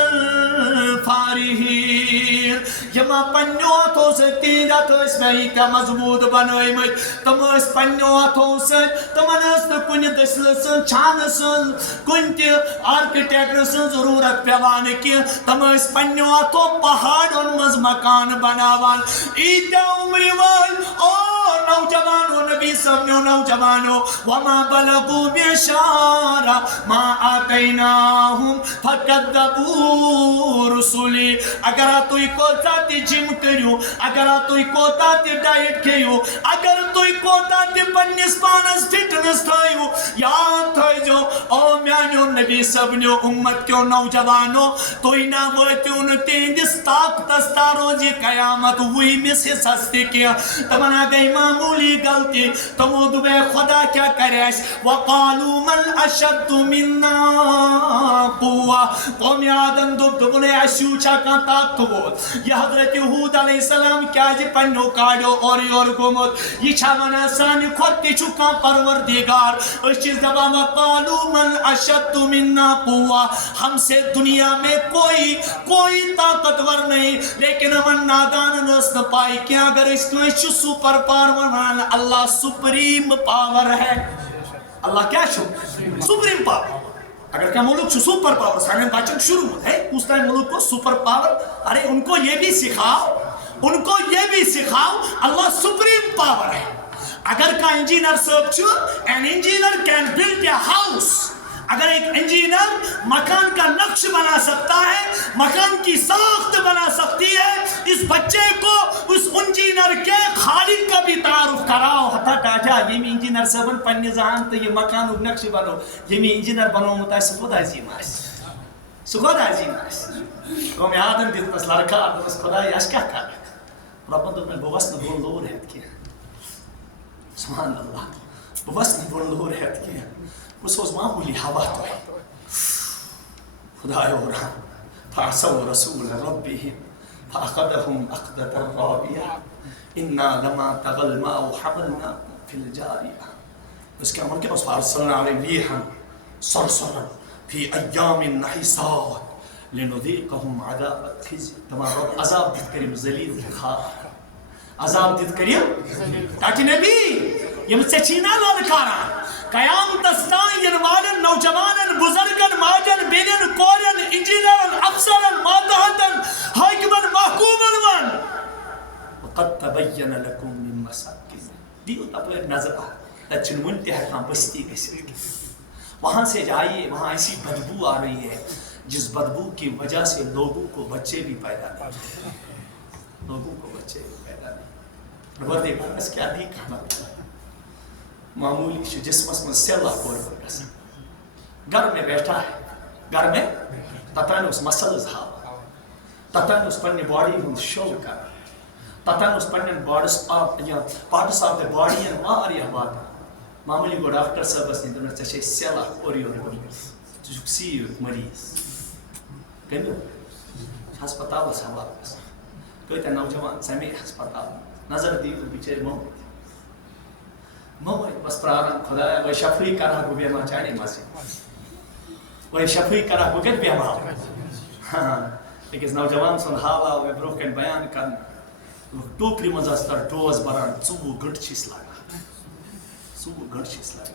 فارہین یما پنیو ہاتھوں سے تیجا تو اس میں ہی کا مضبوط بنائی مت تم اس پنیو ہاتھوں سے تمن اس کنی دسل سن چھان سن کنی آرکیٹیکٹر سن ضرورت پیوان کی تم اس پنیو تو پہاڑوں مز مکان بناوان ایدہ عمری وال او نوجوانو نبی سبنیو نوجوانو وما بلغو بیشارا ما آتیناہم فکدبو رسولی اگر توی کوتا تی جم کریو اگر توی کوتا تی ڈائٹ کیو اگر توی کوتا تی پنیس پانس فٹنس تھائیو یاد تھائی جو او میانیو نبی سبنیو امت کیو نوجوانو توی نہ بوئیتی ان تیندس تاک تستارو جی قیامت وہی میں سے سستی کیا تمنا گئی معمولی غلطی تمو دبے خدا کیا کریش وقالو من اشد مننا قوہ قوم آدم دبنے اشیو چاکاں طاقتور یہ حضرت ہود علیہ السلام کیا جی پنو کاڑو اور گمت یہ چھاونا سانی خودتی چکا پروردگار اس چیز دبا وقالو من اشد مننا قوہ ہم سے دنیا میں کوئی طاقتور نہیں لیکن من نادان نست پائی کہ اگر اس کو سپر پاور اللہ سپریم پاور ہے اللہ کیا شو سپریم پاور اگر کیا ملک چھو سپر پاور سانے بچک شروع ہے اس طرح ملک کو سپر پاور ارے ان کو یہ بھی سکھاؤ اللہ سپریم پاور ہے اگر کا انجینئر صاحب چھو an engineer can build a house اگر ایک انجینئر مکان کا نقش بنا سکتا ہے مکان کی ساخت بنا سکتی ہے اس بچے کو اس انجینئر کے خالق کا بھی تعارف کراؤ حتا کہا یہ میں انجینئر سبن پنی زہان تو یہ مکان نقش بنو یہ میں انجینئر بنو متا ہے خدا عظیم آئیس قوم آدم دیت بس لڑکا بس خدا یاش کیا کر رب دو میں بوسن بول دور ہے کیا سبحان اللہ بوسن بول دور ہے کیا اس معمولی ہوا تو ہے خدا یورا فعصوا رسول ربهم فأخذهم أخذة رابية إنا لما طغى الماء حملناكم في الجارية بس کیا عمل کے بس فارسلنا علیہم ریحا صرصرا في أيام نحسات لنذيقهم عذاب الخزي تمام رب عذاب دیت کریم ذلیل خار عذاب دیت کریم تاکہ نبی یہ مجھ سے چینا لالکارا قیام دستان ینوالن نوجوانن بزرگن ماجن بینن کورن انجینرن افسرن مادہتن حاکمن محکومن ون وقد تبین لکم من مساکن دیو اپنے نظر تچن منتحہ کام بستی گئی وہاں سے جائیے وہاں ایسی بدبو آ رہی ہے جس بدبو کی وجہ سے لوگوں کو بچے بھی پیدا نہیں لوگوں کو بچے پیدا نہیں وہ دیکھو اس کیا دی کھانا معمولی جسمس من سیلا پور گژھان گھر میں بیٹھا ہے گھر میں تتان اس مسلز ہاو تتان اس پنی باڈی ہند شو کر تتان اس پنی پارٹس آف دا باڈی واریاہ وات معمولی گو ڈاکٹر صاحبس نش دن ژے سیلا اور یور ژٕ چھُکھ سیٖر مریض کٔمِو ہسپتالس حوالہٕ گژھان کۭتیاہ نوجوان ژمے ہسپتال نظر دیو بچٲرۍ موٚمٕتۍ بس پراران خدایا وۄنۍ شفٲیی کرہا بہٕ بیمار چانے مسجد وۄنۍ شفٲیی کرہا بہٕ کتہِ بیمار أکِس نوجوان سُنٛد حال آو مےٚ برونٛہہ کنہِ بیان کرنہٕ ٹوکرِ منٛز ٲس تَتھ ڈوز بران 24 گنٹہٕ چھِ أسۍ لاگان 24 گنٹہٕ چھِ أسۍ لاگان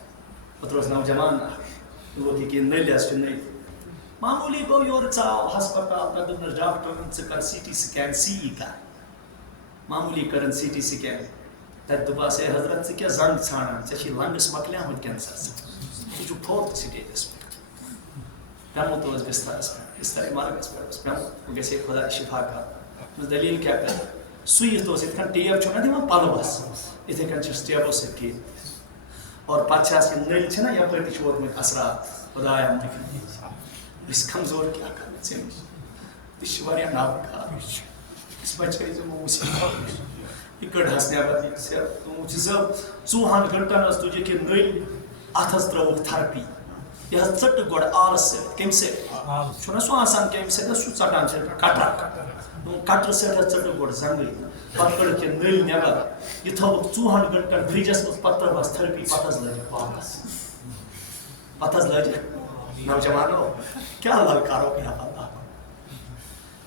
اوترٕ اوس نوجوان اکھ دوٚپُکھ ییٚکیٛاہ نٔلۍ چھِ نٔلۍ معمولی گوٚو یورٕ ژاو ہسپتال تَتہِ دوٚپنَس ڈاکٹرن ژٕ کر CT سکین CE کر معمولی کٔرٕن CT سکین تَتہِ دوٚپہَس ہے حضرت ژٕ کیٛاہ زنٛگ ژھانڈان ژےٚ چھی لنٛگس مۄکلیٛومُت کینسر ژٕ چھُکھ 4th سٹیجس پٮ۪ٹھ پیوٚمُت اوس بسترس پٮ۪ٹھ بستر مرگس پٮ۪ٹھ اوس پیوٚمُت وۄنۍ گژھِ ہے خۄدا شفا کر دلیٖل کیٛاہ کر سُوِتھ اوس یِتھ کٔنۍ ٹیپ چھُنہ دِوان پلوس یِتھَے کٔنۍ چھُس ٹیبو سۭتۍ ٹھیٖک اور پتہٕ چھِ اَتھ یِم نٔلۍ چھِنہ یپٲرۍ تہِ چھِ ووتمُت اثرات خۄدایا مٔکھِنۍ أسۍ کمزور کیٛاہ کرو ژےٚ نِش یہِ چھِ واریاہ ناوکار أسۍ بچٲیزِ مُصیبت نِش یہِ کٔڑہَس نٮ۪بر وٕچھ صٲب 2 گنٹن ٲس تُجِکھ یہِ نٔلۍ اَتھ حظ ترٛٲوُکھ تھرپی یہِ حظ ژٔٹٕکھ گۄڈٕ آلہٕ سۭتۍ کَمہِ سۭتۍ چھُنہ سُہ آسان کَمہِ سۭتۍ سُہ ژٹان چھِ کٹر کٹرٕ سۭتۍ حظ ژٔٹٕکھ گۄڈٕ زنٛگٕے پتہٕ کٔڑٕکھ یہِ نٔلۍ نٮ۪بر یہِ تھٲوُکھ 2 گنٹن فرجس منٛز پتہٕ ترٛٲوہَس تھرپی پتہٕ حظ لٲجِکھ واپس پتہٕ حظ لٲجِکھ نوجوانو کیا للکارو کیا اللہ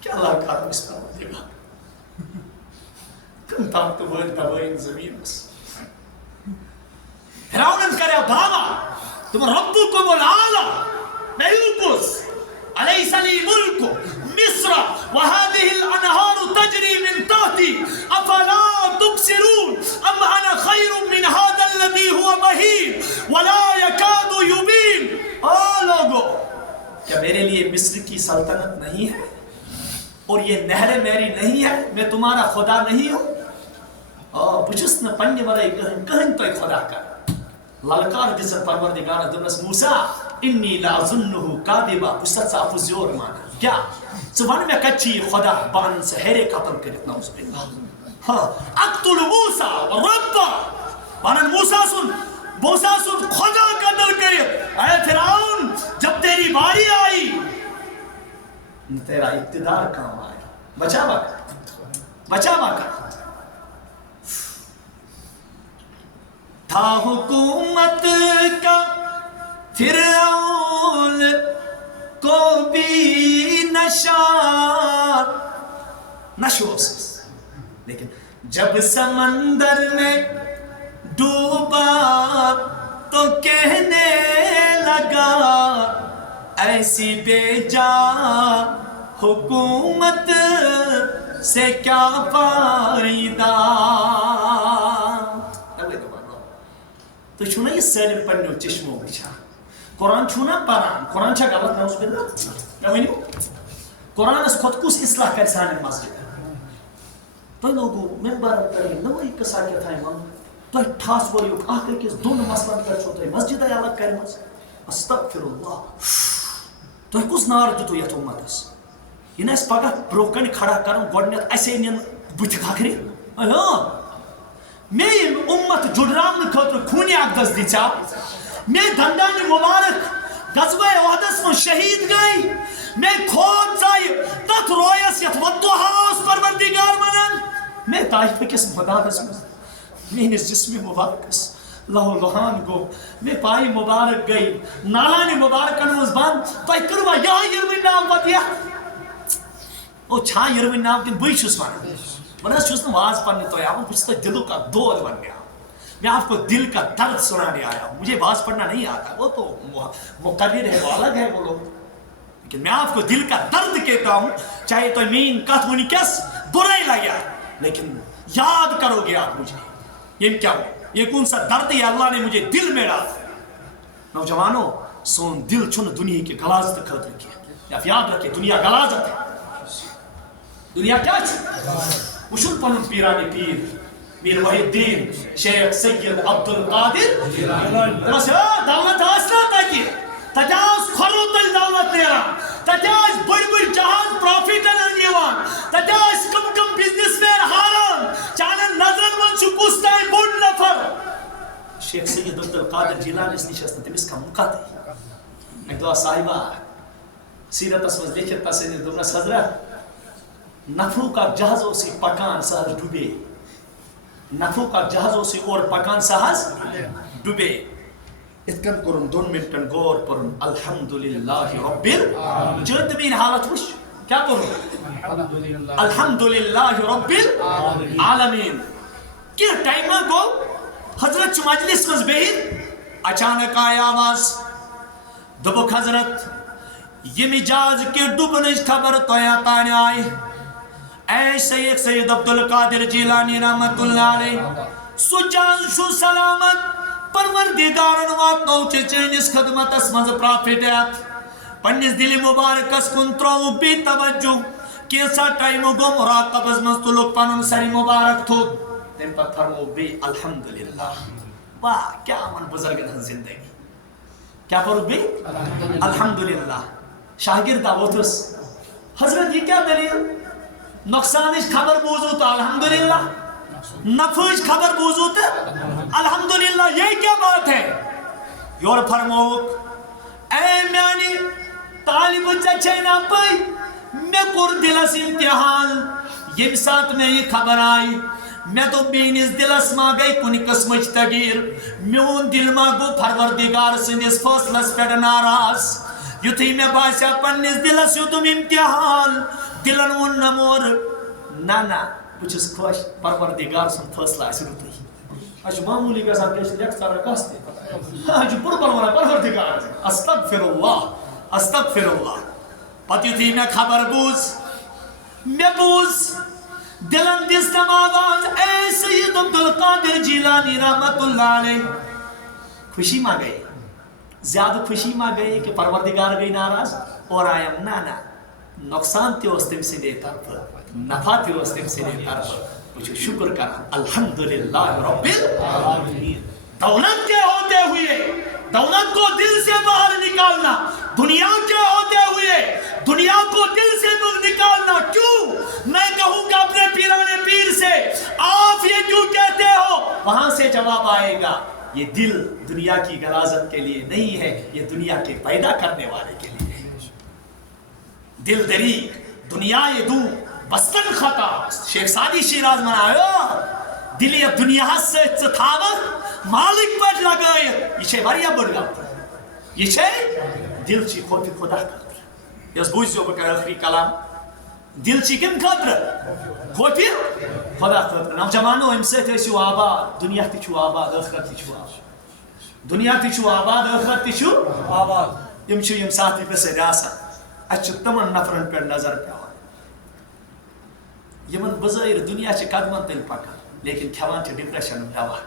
کیا للکارو اس پروردگار کم تام تو وٲتۍ دبٲیِن زٔمیٖنس فرعونن کریو دعوا دوٚپُن ربُکُم الأعلى مےٚ ہیوٚکُس أليس لي ملك مصر وهذه الأنهار تجري من تحتي أفلا تبصرون أم أنا خير من هذا الذي هو مهين ولا يكاد يبين لوگو کیا میرے لیے مصر کی سلطنت نہیں ہے اور یہ نہریں میری نہیں ہے میں تمہارا خدا نہیں ہوں بچس نہ پنہ ورٲے کٕہٕنۍ تۄہہِ خدا کر للکار دِژن پروردگارس دوٚپنس موسیٰ انی لأظنه کاذبا بہٕ چھُس ژٕ اَپُز یور مانان کیٛاہ ژٕ وَن مےٚ کتہِ چھِ یہِ خدا بہٕ اَنن سُہ ہیرے قتل کٔرِتھ نعوذ باللہ اقتل موسیٰ وربہ بہٕ اَنن موسیٰ سُنٛد خدا قتل کرِتھ اے فرعون جب تیری باری آئی تیرا اقتدار کام آیا بچاوا کر تھا حکومت کا فرعون کو بھی نشوس لیکن جب سمندر میں ڈوبا تو کہنے لگا ایسی بے جا حکومت سے کیا فائدہ تو چھو نا یہ سالم پنیو چشمو بچھا قرآن چھو نا پران قرآن چھا غلط نعوذ باللہ کیا ونیو قرآن اس خود کس اصلاح کر سانے مسجد تو لوگو ممبر کریں نو ایک قصہ کیا تھا امام تو ٹھاس وریو آخر کس دون مسئلہ پر چھوٹے مسجد ہے الگ کریں استغفر اللہ تو کس نار دیتو یت امتس یہ اس پگہ بروکن کھڑا کرن گڈنیت ایسے نین بت کھکری میں امت جڑراون خاطر خون اقدس دِژیو میں دندان مبارک غزوہ احدس من شہید گئی میں کھود ژایہِ تتھ رویس یتھ وضحیٰ اوس پروردگار ونان میں طائف کس مدادس من میٲنِس جسمِ مبارکس لہو لہان گو میں پائی مبارک گئی نالانہِ مبارکن منٛز بند تۄہہِ کٔروا یہے یِروٕنۍ ناو ودیہ او چھا یِروٕنۍ ناو کِنہٕ بٕے چھُس ونان بہٕ نہ حظ چھُس نہٕ واز پرنہِ تۄہہِ آمُت بہٕ چھُس تۄہہِ دلُک اکھ دود وننہِ آمُت میں آپ کو دل کا درد سنانے آیا ہوں مجھے واز پڑھنا نہیں آتا وہ تو مقرر ہے وہ الگ ہے وہ لوگ لیکن میں آپ کو دل کا درد کہتا ہوں چاہے تو مین کت ونکس برے لگا لیکن یاد کرو گے آپ مجھے یہ کیا ہو یہ کون سا درد ہے اللہ نے مجھے دل میں ڈالا نوجوانوں سون دل چھن دنیا کی غلاظت خاطر کیا یا یاد رکھے دنیا غلاظت ہے دنیا کیا ہے وشن پنن پیرانی پیر میر محی الدین شیخ سید عبدالقادر بس دولت آسنا تاکی تجاوز کھرو تل دولت نیران تجاوز بڑی بڑی جہاز پروفیٹن انیوان تجاوز کم کم بزنس مین حالان چانن نظر من چھو کستائی بڑ نفر شیخ سید عبدالقادر جیلانی اس نشستن تمیس کا مقاتی ایک دعا صاحبہ سیرت اسمز لکھت تسینی دونس حضرت نفرو کا جہازوں سے پکان سہز ڈوبے نفرو کا جہازوں سے اور پکان سہز ڈوبے اتکن کرن 2 منٹن غور پرن الحمدللہ رب العالمین حالت وش کیا کرن الحمدللہ رب العالمین کیا ٹائمہ گو حضرت چھ مجلس مز بہت اچانک آئی آواز دبک حضرت یہ مجاز کے ڈوبنش خبر تویا تانے آئی اے شیخ سید عبدالقادر جیلانی رحمت اللہ علیہ سو جان شو سلامت پروردگارن واتنو چچینس خدمت اسمز پرافیٹیات پنیس دل مبارک اس کن ترو بی توجہ کیسا ٹائم گو مراقب از مستلوک پانون سری مبارک تھو تم پر فرمو بی الحمدللہ واہ کیا من بزرگن زندگی کیا کرو بی الحمدللہ شاگرد آوتس حضرت یہ کیا دلیل نقصانش خبر بوزو تو الحمدللہ نفعش خبر بوزو تو الحمدللہ یہ کیا بات ہے یور فرموک اے میانی طالب چچینا پئی میں کور دلس امتحان یہ ساتھ میں یہ خبر آئی میں تو بینس دلس ما گئی کنی قسمچ تغیر میون دل ما گو پروردگار سندس فیصلس پہ ناراض یتھی میں باسیا پنس دلس یتم امتحان دلن ون نمور نا بچس خوش پروردگار سن فیصلہ اس رتی اچھ معمولی کا ساتھ کیسے لیکس تارا کاستے اچھ پرپر والا پروردگار استغفر اللہ پتی تھی میں خبر بوز میں بوز دلن دستم آواز اے سید عبدالقادر جیلانی رحمت اللہ علیہ خوشی ماں گئے زیادہ خوشی ماں گئے کہ پروردگار گئی ناراض اور آیم نا نقصان تے استم سے دے طرف نفع تے استم سے دے طرف مجھے شکر کرا الحمدللہ رب العالمین دولت کے ہوتے ہوئے دولت کو دل سے باہر نکالنا دنیا کے ہوتے ہوئے دنیا کو دل سے نکالنا کیوں میں کہوں گا اپنے پیرانے پیر سے آپ یہ کیوں کہتے ہو وہاں سے جواب آئے گا یہ دل دنیا کی غلاظت کے لیے نہیں ہے یہ دنیا کے پیدا کرنے والے کے لیے ہے دل دری دنیا یہ دو بستن خطا شیخ سادی شیراز منایا دلی دنیا سے تھاوت مالک پر لگائے یہ چھے واریا بڑھ گا یہ چھے دل چی خوفی خدا کرد یس بوجھ جو بکر اخری کلام دل چی کم خطر خوفی خدا کرد نوجوانو امسے تیسیو آباد دنیا تیچو آباد اخرت تیچو آباد دنیا تیچو آباد اخرت تیچو آباد امچو امساتی پر سے ریاسا اچھو تمن نفرن پر نظر پہ آوان یمن بظاہر دنیا چی قدمن تل پکا لیکن کھوان چی ڈپریشن دوا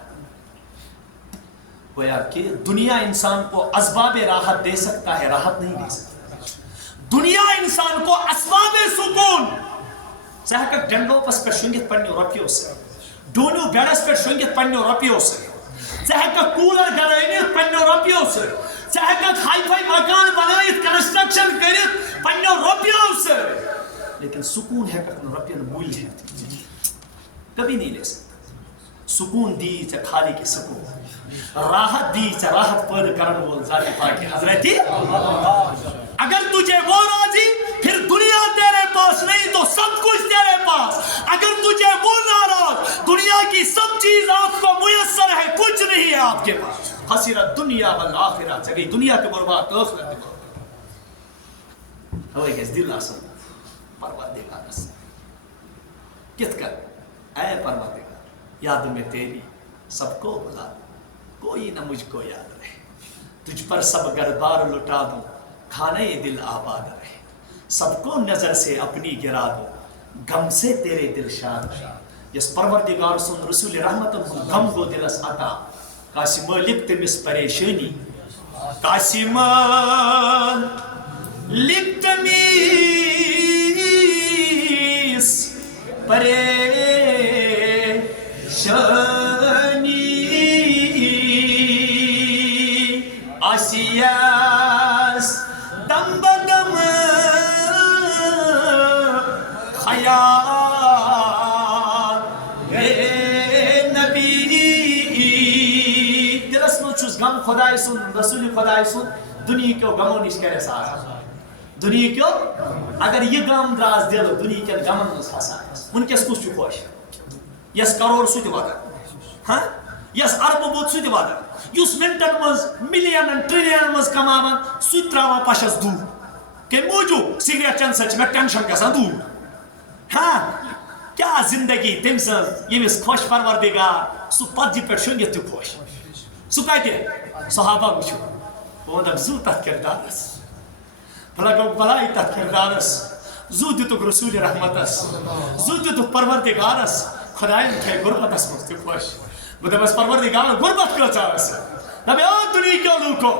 گویا کہ دنیا انسان کو اسباب راحت دے سکتا ہے راحت نہیں دے سکتا دنیا انسان کو اسباب سکون چاہے ڈنڈو پس پر شنگت پڑھنے رپیو سے ڈونیو بیڑس پر شنگت پڑھنے رپیو سے چاہے کولر گرائنیت پڑھنے رپیو سے چاہے ہائی فائی مکان بنائیت کنسٹرکشن کریت پڑھنے رپیو سے لیکن سکون ہے کہ رپیو موئی ہے کبھی نہیں لے سکتا سکون دی چا خالی کی سکون راحت دی چا راحت پر کرن وول ذات پاک حضرتی اگر تجھے وہ راضی پھر دنیا تیرے پاس نہیں تو سب کچھ تیرے پاس اگر تجھے وہ ناراض دنیا کی سب چیز آپ کو میسر ہے کچھ نہیں ہے آپ کے پاس خسرت دنیا والآخرہ چگئی دنیا کے برباد آخرت کے برباد ہوئے گیس دل آسان پروردگار اس کت کر اے پروردگار یاد میں تیری سب کو بلا کوئی نہ مجھ کو یاد رہے تجھ پر سب گردبار لٹا دوں کھانے دل آباد رہے سب کو نظر سے اپنی گرا دوں غم سے تیرے دل شاد رہے یس پروردگار سن رسول رحمت غم کو دلس عطا قاسم لکھ تمس پریشانی قاسم لکھ تمس پریشانی آسیاس دم بدم خیال نبی دلس مز چھس غم خدائے سن رسول خدائے سن دنیا کیو غمو نش کرے سار دنیا کیو اگر یہ غم دراز دل دنیا کین غمن مز پھسان ونکس کس چھ خوش یس کروڑ سہ تہ واتان ہاں یس ارب بود سہ تہ واتان یس منٹن مز ملین ٹریلین مز کماوان سہ تراوان پشس دور کہ موجود سگریٹ چن سچ میں ٹینشن گژھان دور ہاں کیا زندگی تم سن یمس خوش پروردگار سہ پتجہ پہ شنگت تہ خوش سہ کتہ صحابہ وچھو بہ ونک زو تتھ کردارس بھلا گو بلائی تتھ کردارس زو دتک رسول رحمتس زو دتک پروردگارس خدائن تھے غربتس مز تہ خوش بہ دپس پروردگار غربت کۭژاہ ٲس دپے او دنیا کے لوکو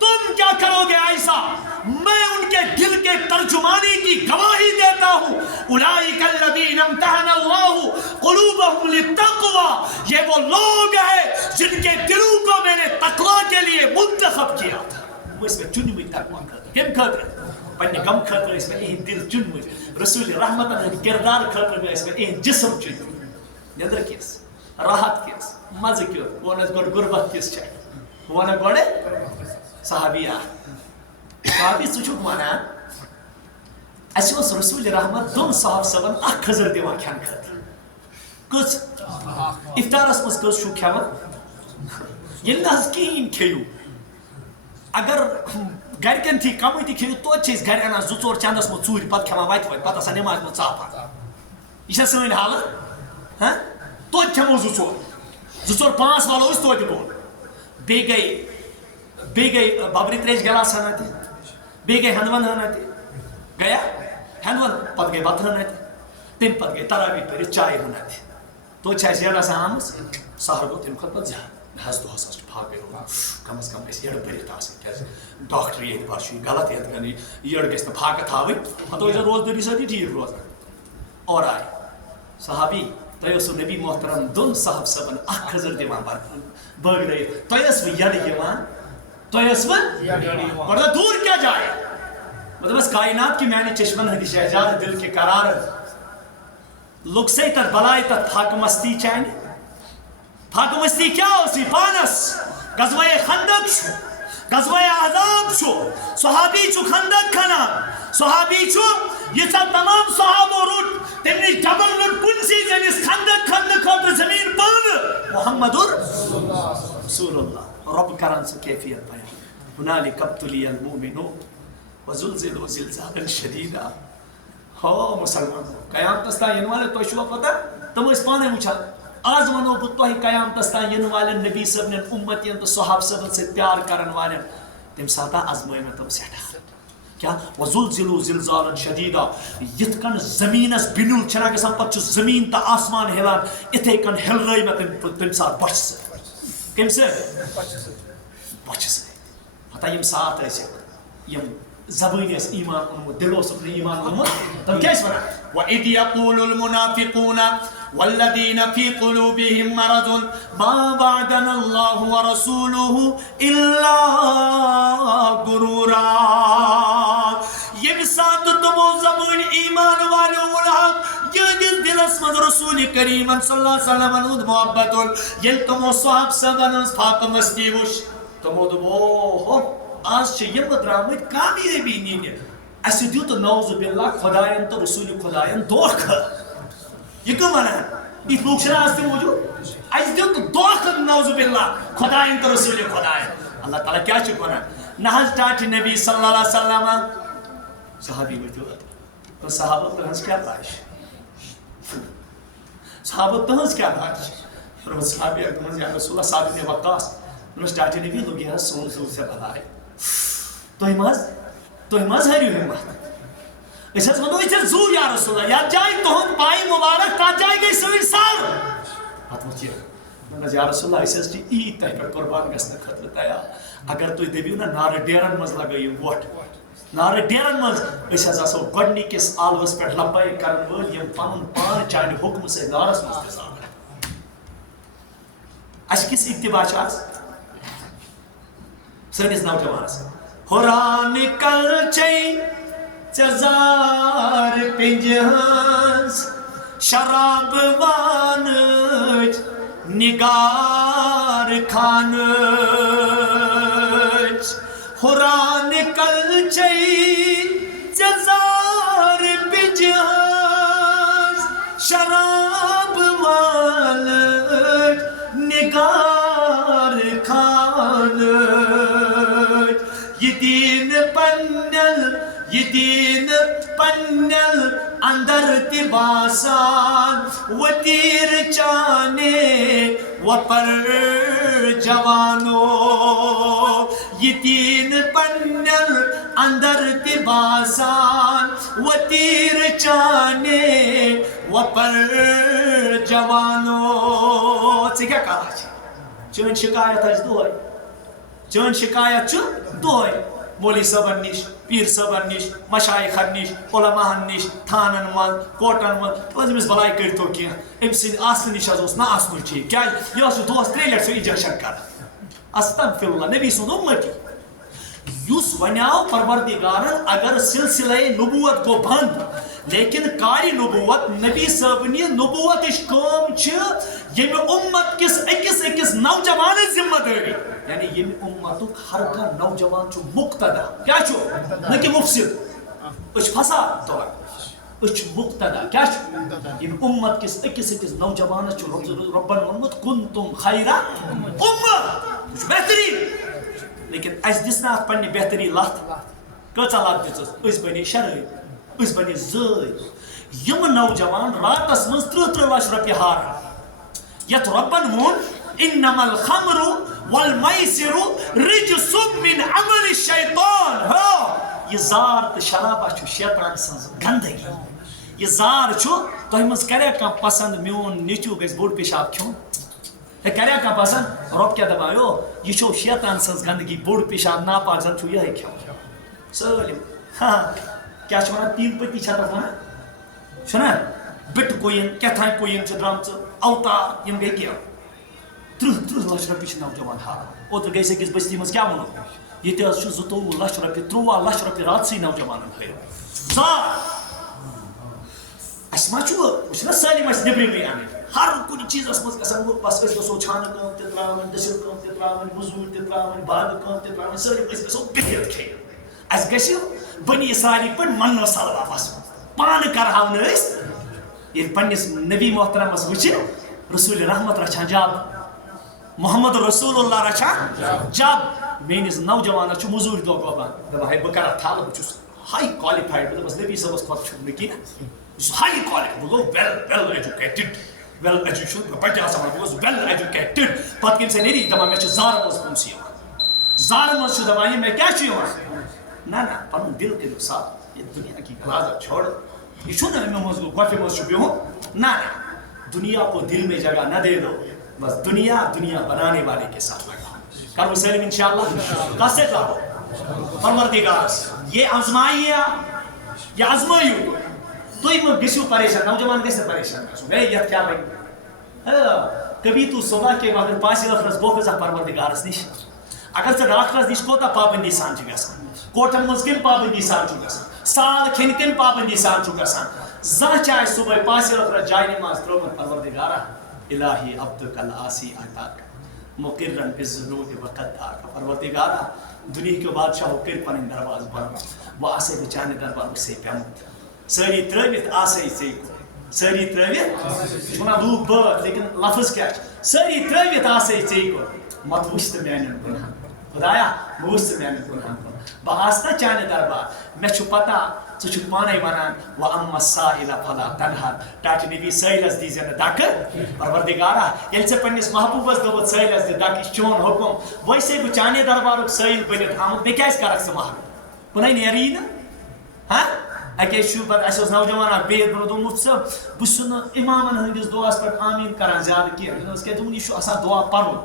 تم کیا کرو گے ایسا میں ان کے دل کے ترجمانی کی گواہی دیتا ہوں اولئک الذین امتحن اللہ قلوبہم للتقوی یہ وہ لوگ ہیں جن کے دلوں کو میں نے تقوی کے لیے منتخب کیا تھا وہ اس میں چنمت تقوی خاطر کم خاطر پنہ غم خاطر اس میں اہم دل چنمت رسول رحمتن ہند کردار خاطر میں اس میں اہم جسم چنمت ندر کس راحت کس مزہ کیو ونس گوڑ غربت کس چھ ون گوڑ صحابی صحابی ژٕ چھُکھ ونان اَسہِ اوس رسول رحمت دۄن صاحب صٲبن اکھ خٔزٕر دِوان کھٮ۪نہٕ خٲطرٕ کٔژ افطارس منٛز کٔژ چھُو کھٮ۪وان ییٚلہِ نہٕ حظ کِہیٖنۍ کھیٚیِو اگر گرِکٮ۪ن تھی کمٕے تہِ کھیٚیِو توتہِ چھِ أسۍ گرِ انان زٕ ژور چندس منٛز ژوٗرِ پتہٕ کھٮ۪وان وتہِ وتہِ پتہٕ آسان نٮ۪مازِ منٛز ژاپان یہِ چھا سٲنۍ حالت ہاں توتہِ کھٮ۪مو زٕ ژور پانٛژھ والو أسۍ توتہِ بوٚڑ بیٚیہِ گٔے ببرِ تریش گلاس ہنا تہِ بیٚیہِ گٔے ہٮ۪نٛدوَن ہنا تہِ گیا ہٮ۪نٛدوَن پتہٕ گٔے بتہٕ ہنا تہِ تمہِ پتہٕ گٔے تراویح پٔرِتھ چاے ہنا تہِ توتہِ چھِ اَسہِ یٔڈ آسان آمٕژ سہر گوٚو تمہِ کھۄتہٕ پتہٕ زیادٕ مےٚ حظ دۄہس حظ چھُ پھاکَے روزان کم از کم گژھِ یٔڈ بٔرِتھ آسٕنۍ کیٛازِ ڈاکٹری اعتبار چھُ یہِ غلط یتھ کٔنۍ یٔڈ گژھِ نہٕ پھاکہٕ تھاوٕنۍ پتہٕ روزِ روزدٲری سۭتی ٹھیٖک روزان اور آے صحابی تۄہہِ اوسوٕ نبی محترم دۄن صاحب صٲبن اکھ خٔزٕر دِوان بٲگرٲیِتھ تۄہہِ ٲسوٕ یٔڈ یِوان تۄہہِ ٲسوٕ گۄڈٕ دوٗر کیٛاہ جاے بس کائنات کی میانہِ چشمن ہٕنٛدِ شہزاد دل کے قرار لُکسے تتھ بلاے تتھ فاقہٕ مستی چانہِ فاقہٕ مستی کیٛاہ اوس یہِ پانس غزوہ خندق چھُ غزوہ احزاب چھُ صحابی چھُ خندق کھنان صحابی چھُ ییٖژاہ تمام صحابو روٚٹ تمہِ نِش ڈبل روٚٹ کُنسٕے زٔنِس خندق کھننہٕ خٲطرٕ زمیٖن پانہٕ محمدُر رسول اللہ رب کران سُہ کیفیت بیان ہُنالِکَ ابتُلِیَ الْمُؤْمِنُونَ وَزُلْزِلُوا زِلزَالًا شَدِیدًا ہو مسلمان قیامتس تام ین والے تۄہہِ چھُوا پتہ تِم ٲسۍ پانے وٕچھان آز ونو بہٕ تۄہہِ قیامتس تام ین والٮ۪ن نبی صٲبنٮ۪ن اُمتین تہٕ صحاب صٲبن سۭتۍ پیار کرن والٮ۪ن تمہِ ساتہٕ آزمٲے مےٚ تِم سٮ۪ٹھاہ کیٛاہ وَزُلْزِلُوا زِلزَالًا شَدِیدًا یِتھ کٔنۍ زٔمیٖنس بِنیُل چھُنہ گژھان پتہٕ چھُ زٔمیٖن تہٕ آسمان ہِلان اِتھے کٔنۍ ہِلرٲے مےٚ تمہِ ساتہٕ بۄچھِ سۭتۍ کمہِ سۭتۍ بۄچھِ سۭتۍ پتہ یِم ساتھ ٲسِکھ یِم زبٲنۍ ٲسۍ ایٖمان اوٚنمُت دِل اوسُکھ نہٕ ایٖمان اوٚنمُت تِم کیٛاہ ٲسۍ ونان وَإِذْ يَقُولُ الْمُنَافِقُونَ وَالَّذِينَ فِي قُلُوبِهِم مَّرَضٌ مَّا وَعَدَنَا اللَّهُ وَرَسُولُهُ إِلَّا غُرُورًا ییٚمہِ ساتہٕ تِمو زبٲنۍ ایٖمان والیو ووٚنہَکھ یِہنٛدِس دِلس منٛز رسوٗلِ کریٖمن صلی اللہ علیہ وسلمن ہُنٛد محبت اوٚن ییٚلہِ تِمو صحاب صٲبن ہٕنٛز فاقہٕ مستی وٕچھ تِمو دوٚپ اوہو آز چھِ یِم درٛامٕتۍ کامیٲبی نِنہِ اَسہِ دیُت نعوذ باللہ خۄدایَن تہٕ رسوٗلِ خۄدایَن دھوکہٕ یہِ کٕم وَنان یِتھ لوٗکھ چھِنہ آز تہِ موٗجوٗد اَسہِ دیُت دھوکہٕ نعوذ باللہ خۄدایَن تہٕ رسوٗلِ خۄدایَن اللہ تعالیٰ کیٛاہ چھُکھ وَنان نہ حظ ٹاٹہِ نبی صلی اللہ علیہ وسلم صحابی ؤتھِو تہٕ صحابہ تٕہٕنٛز کیٛاہ راے چھِ صحابہ تٕہٕنٛز کیٛاہ راے چھِ روز صحابی دوٚپمَس یا رسول اللہ سعد بن وقاص دوٚپمَس ٹاٹہِ نبی دوٚپ یہِ حظ سون زوٗ ژےٚ بلاے تُہۍ ما حظ ہٲرِو ہِمت أسۍ حظ وَنو ژےٚ زوٗ یا رسول اللہ یتھ جایہِ تُہُنٛد پاے مُبارک تتھ جایہِ گٔے سٲنۍ سر پتہٕ ووٚتھ یہِ دوٚپمَس یا رسول اللہ أسۍ حظ چھِ عیٖد تۄہہِ پٮ۪ٹھ قۄربان گژھنہٕ خٲطرٕ تیار اگر تُہۍ دٔپِو نا نارٕ ڈیرن منٛز لگٲیِو وۄٹھ نارٕ ڈیرن منٛز أسۍ حظ آسو گۄڈنِکِس آلوَس پٮ۪ٹھ لبیک کرن وٲلۍ یِم پنُن پان چانہِ حُکمہٕ سۭتۍ نارس منٛز تہِ زالن اَسہِ کِژھ اِتِباع چھِ آز سٲنِس نوجوانس ہُران کلچے ژےٚ پنج ہٕنٛز شراب وانٕچ نگار خانٕچ ہُران کلچے ژےٚ پنج ہٕنٛز شراب وانٕچ نگار خانٕچ یہ دین پنل اندر تہِ باسان وتیر چانے وپر جوانو یہ دین پنل اندر تہِ باسان وتیر چانے وپر جوانو ژٕ کیٛاہ کران چھِ چٲنۍ شکایت آسہِ دۄہے چٲنۍ شکایت چھُ دۄہے مولوی صٲبن نِش پیٖر صٲبن نِش مشایخن نِش علماہن نِش تھانن منٛز کوٹن منٛز أمِس بلاے کٔرۍتو کینٛہہ أمۍ سٕنٛدِ آسنہٕ نِش حظ اوس نہٕ آسنُے ٹھیٖک کیٛازِ یہِ اوس دۄہس 3 لٹہِ سُہ انجکشن کران استغفر اللہ نبی سُنٛد اُمتی یُس وَنیٛاو پروردگارن اگر سلسلے نبوت گوٚو بنٛد لیکن کارِ نبوت نبی صٲبنہِ نبوتٕچ کٲم چھِ ییٚمہِ اُمت کِس أکِس نوجوانس ذمہ دٲری یعنی ییٚمہِ اُمتُک ہر کانٛہہ نوجوان چھُ مُقتدا کیٛاہ چھُ نہ کہِ مُفسِد أسۍ چھِ فساد تُلان أسۍ چھِ مُقتدا کیٛاہ چھُ ییٚمہِ اُمت کِس أکِس نوجوانس چھُ رۄبن ووٚنمُت کُنتُم خیرا اُمت یہِ چھُ بہتریٖن لیکن اَسہِ دِژ نہٕ اَتھ پننہِ بہتری لَتھ کۭژاہ لَتھ دِژٕس أسۍ بنے شرٲبۍ أسۍ بنے زٲدۍ یِم نوجوان راتس منٛز 30 لچھ رۄپیہِ ہاران یتھ رۄبن ووٚن انما الخمر والمیسر رجس من عمل الشیطان یہ زار تہٕ شرابہ چھُ شیطان سٕنٛز گندگی یہ زار چھُ تۄہہِ منٛز کریا کانٛہہ پسنٛد میون نیٚچوٗ گژھِ بوٚڑ پیشاب کھیوٚن ہے کریا کانٛہہ پسنٛد رۄب کیٛاہ دپان یو یہِ چھو شیطان سٕنٛز گندگی بوٚڑ پیشاب ناپاک زن چھُ یِہے کھیوٚن سٲلِم کیٛاہ چھِ ونان 3 پٔتی چھا تتھ ونان چھُنا بِٹہٕ کویِن کیٛاہ کویِن چھِ درٛامژٕ اوتار یِم گٔے کینٛہہ 30 لچھ رۄپیہِ چھِ نوجوان ہاران اوترٕ گٔے أکِس بستی منٛز کیٛاہ ووٚنُکھ ییٚتہِ حظ چھُ 22 لچھ رۄپیہِ 13 لچھ رۄپیہِ راتسٕے نوجوانن ہٲیو زار اَسہِ ما چھُ وٕچھ نا سٲلِم اَسہِ نیٚبرِمٕے اَنٕنۍ ہر کُنہِ چیٖزس منٛز گژھان بس أسۍ گژھو چھانہٕ کٲم تہِ ترٛاوٕنۍ دٔسِل کٲم تہِ ترٛاوٕنۍ مٔزوٗرۍ تہِ ترٛاوٕنۍ باغہٕ کٲم تہِ ترٛاوٕنۍ سٲلِم أسۍ گژھو بِہِتھ کھیٚنۍ اَسہِ گژھِ بنی اسرائیلی پٲٹھۍ مَنو سلوا بَسُن پانہٕ کرہاو نہٕ أسۍ ییٚلہِ پننِس نبی محترمس وٕچھِ رسوٗلِ رحمت رچھان جب محمد رسول اللہ رچھان جب میٲنِس نوجوانس چھُ مٔزوٗرۍ دۄہ گۄبان دپان ہے بہٕ کرا تھل بہٕ چھُس ہاے کالِفایڈ بہٕ دپس نبی صٲبس کھۄتہٕ چھُنہٕ مےٚ کینٛہہ بہٕ چھُس ہاے کالِفایڈ بہٕ گوٚو ویل ایجوکیٹِڈ ویل ایجوکیشن بہٕ آسان بہٕ گوٚوُس ویل ایجوکیٹِڈ پتہٕ کٔمۍ سۭتۍ نیری دپان مےٚ چھِ زارٕ منٛز پونٛسہٕ یِوان زارٕ منٛز چھُ دپان یہِ مےٚ کیٛاہ چھُ یِوان نہ پنُن دِل کٔرِو صاف یہِ دُنیا کی غلازت چھوڑ یہ چھُنہٕ اَمہِ منٛز گوٚو گۄپھِ منٛز چھُ بِہُن نہ دنیا کو دل میں جگہ نہ دے دو بس دنیا بنانے والے کے ساتھ لگا کرو سلیم انشاءاللہ کس سے لاگو پروردگار یہ آزمائیے یہ آزمائیو تُہۍ مہٕ گٔژھِو پریشان نوجوان گژھِ نہٕ پریشان گژھُن ہے یتھ کیٛاہ لگہِ کبھی تو صبح کے وقت 5 ٲخرس گوٚو گژھان پروردگارس نِش اگر ژٕ ڈاکٹرس نِش کوتاہ پابندی سان چھِ گژھان کوٹن منٛز کمہِ پابندی سان چھُ گژھان سال کھٮ۪نہِ کمہِ پابندی سان چھُ گژھان زانٛہہ چھِ اَسہِ صبحٲے 5 ٲخرس جاے نماز ترٛٲومٕژ پروردگارا الہی عبدک العاصی عطاک مقرن بالذنوب وقداک پروردگارا دُنہِکیو بادشاہو کٔرۍ پنٕنۍ درواز بنٛد وۄنۍ آسے بہٕ چانہِ دربارسٕے پیوٚمُت سٲری ترٲوِتھ آسے ژےٚ کُن سٲری ترٲوِتھ یہِ چھِ وَنان لوٗکھ بٲتھ لیکن لفظ کیٛاہ چھِ سٲری ترٲوِتھ آسے ژےٚ کُن مت وٕچھ تہٕ میانٮ۪ن گُنہن خۄدایا بہٕ وٕچھ ژٕ میانٮ۪ن گُنہن کُن بہٕ آسہٕ نا چانہِ دربار مےٚ چھُ پتہ ژٕ چھُکھ پانے ونان وَأَمَّا السَّائِلَ فَلَا تَنْهَرْ ٹاٹہِ نبی سٲحِلس دیٖزِ نہٕ دکہٕ پروردگارا ییٚلہِ ژےٚ پننِس محبوٗبس دوٚپُتھ سٲحِلس دِ دکہٕ یہِ چھُ چون حُکُم ویسے بہٕ چانے دربارُک سٲحِل بٔنِتھ آمُت مےٚ کیٛازِ کرکھ ژٕ محروٗم کُنے نیرٕیی نہٕ اکے چھُ پتہٕ اَسہِ اوس نوجوان اکھ بِہِتھ برونٛہہ دوٚپ مُفتہِ صٲب بہٕ چھُس نہٕ اِمامن ہٕنٛدِس دُعاہس پٮ۪ٹھ آمیٖن کران زیادٕ کینٛہہ مےٚ دوٚپمَس کیٛاہ دوٚپُن یہِ چھُ آسان دُعا پرُن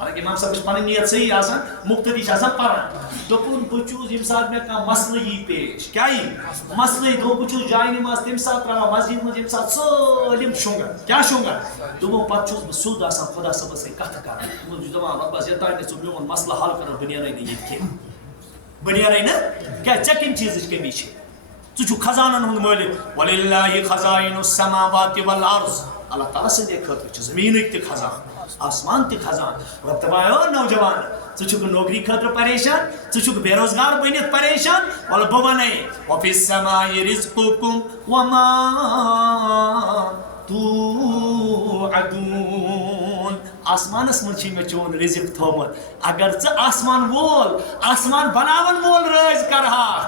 حالانکہ امام صاحب پنٕنۍ نیت صحیح آسان مقتدی چھِ آسان پران دوٚپُن بہٕ چھُس ییٚمہِ ساتہٕ مےٚ کانٛہہ مسلہٕ یی پیش کیٛاہ یی مسلہٕ یی دوٚپ بہٕ چھُس جایہِ نٮ۪ماز تَمہِ ساتہٕ ترٛاوان مسجد منٛز ییٚمہِ ساتہٕ سٲلِم شۄنٛگان کیٛاہ شۄنٛگان دوٚپُن پتہٕ چھُس بہٕ سیوٚد آسان خۄدا صٲبس سۭتۍ کتھٕ کران بہٕ چھُس دپان رۄبس یوٚتانۍ نہٕ ژٕ میون مسلہٕ حل کرو بہٕ نیرے نہٕ ییٚتہِ کینٛہہ بہٕ نیرے نہٕ کیٛازِ ژےٚ کمہِ چیٖزٕچ کٔمی چھِ ژٕ چھُکھ خزانن ہُنٛد مٲلِک وَلِلَّهِ خَزَائِنُ السَّمَاوَاتِ وَالْأَرْضِ اللہ تعالیٰ سٕنٛدے خٲطرٕ چھِ زٔمیٖنٕکۍ تہِ خزان آسمان تہِ خزان رۄب دپان او نوجوان ژٕ چھُکھ نوکری خٲطرٕ پریشان ژٕ چھُکھ بے روزگار بٔنِتھ پریشان وَلہٕ بہٕ وَنَے وَفِي السَّمَاءِ رِزْقُكُمْ وَمَا تُوعَدُونَ آسمانس منٛز چھُے مےٚ چون رِزق تھوٚومُت اگر ژٕ آسمان وول آسمان بناون وول رٲزۍ کرہاکھ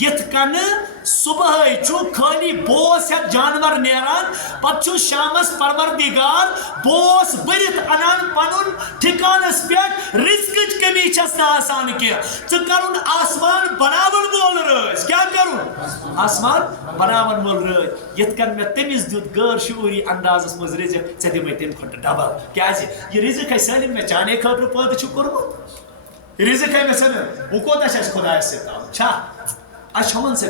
یِتھ کٔنۍ صبحٲے چھُ خٲلی بوس ہٮ۪تھ جانور نیران پتہٕ چھُ شامس پروردگار بوس بٔرِتھ انان پنُن ٹھِکانس پٮ۪ٹھ رِزقٕچ کمی چھس نہٕ آسان کینٛہہ ژٕ کرُن آسمان بناون وول رٲزۍ کیٛاہ کرُن آسمان بناون وول رٲزۍ یِتھ کٔنۍ مےٚ تٔمِس دیُت غٲر شعوٗری اندازس منٛز رِزق ژےٚ دِمے تمہِ کھۄتہٕ ڈبل کیٛازِ یہِ رِزق ہے سٲلِم مےٚ چانے خٲطرٕ پٲدٕ چھُ کوٚرمُت رِزق ہے مےٚ سٲلِم وۄنۍ کوتاہ چھِ اَسہِ خۄدایس سۭتۍ تعلق چھا اَسہِ چھِ یِمن سۭتۍ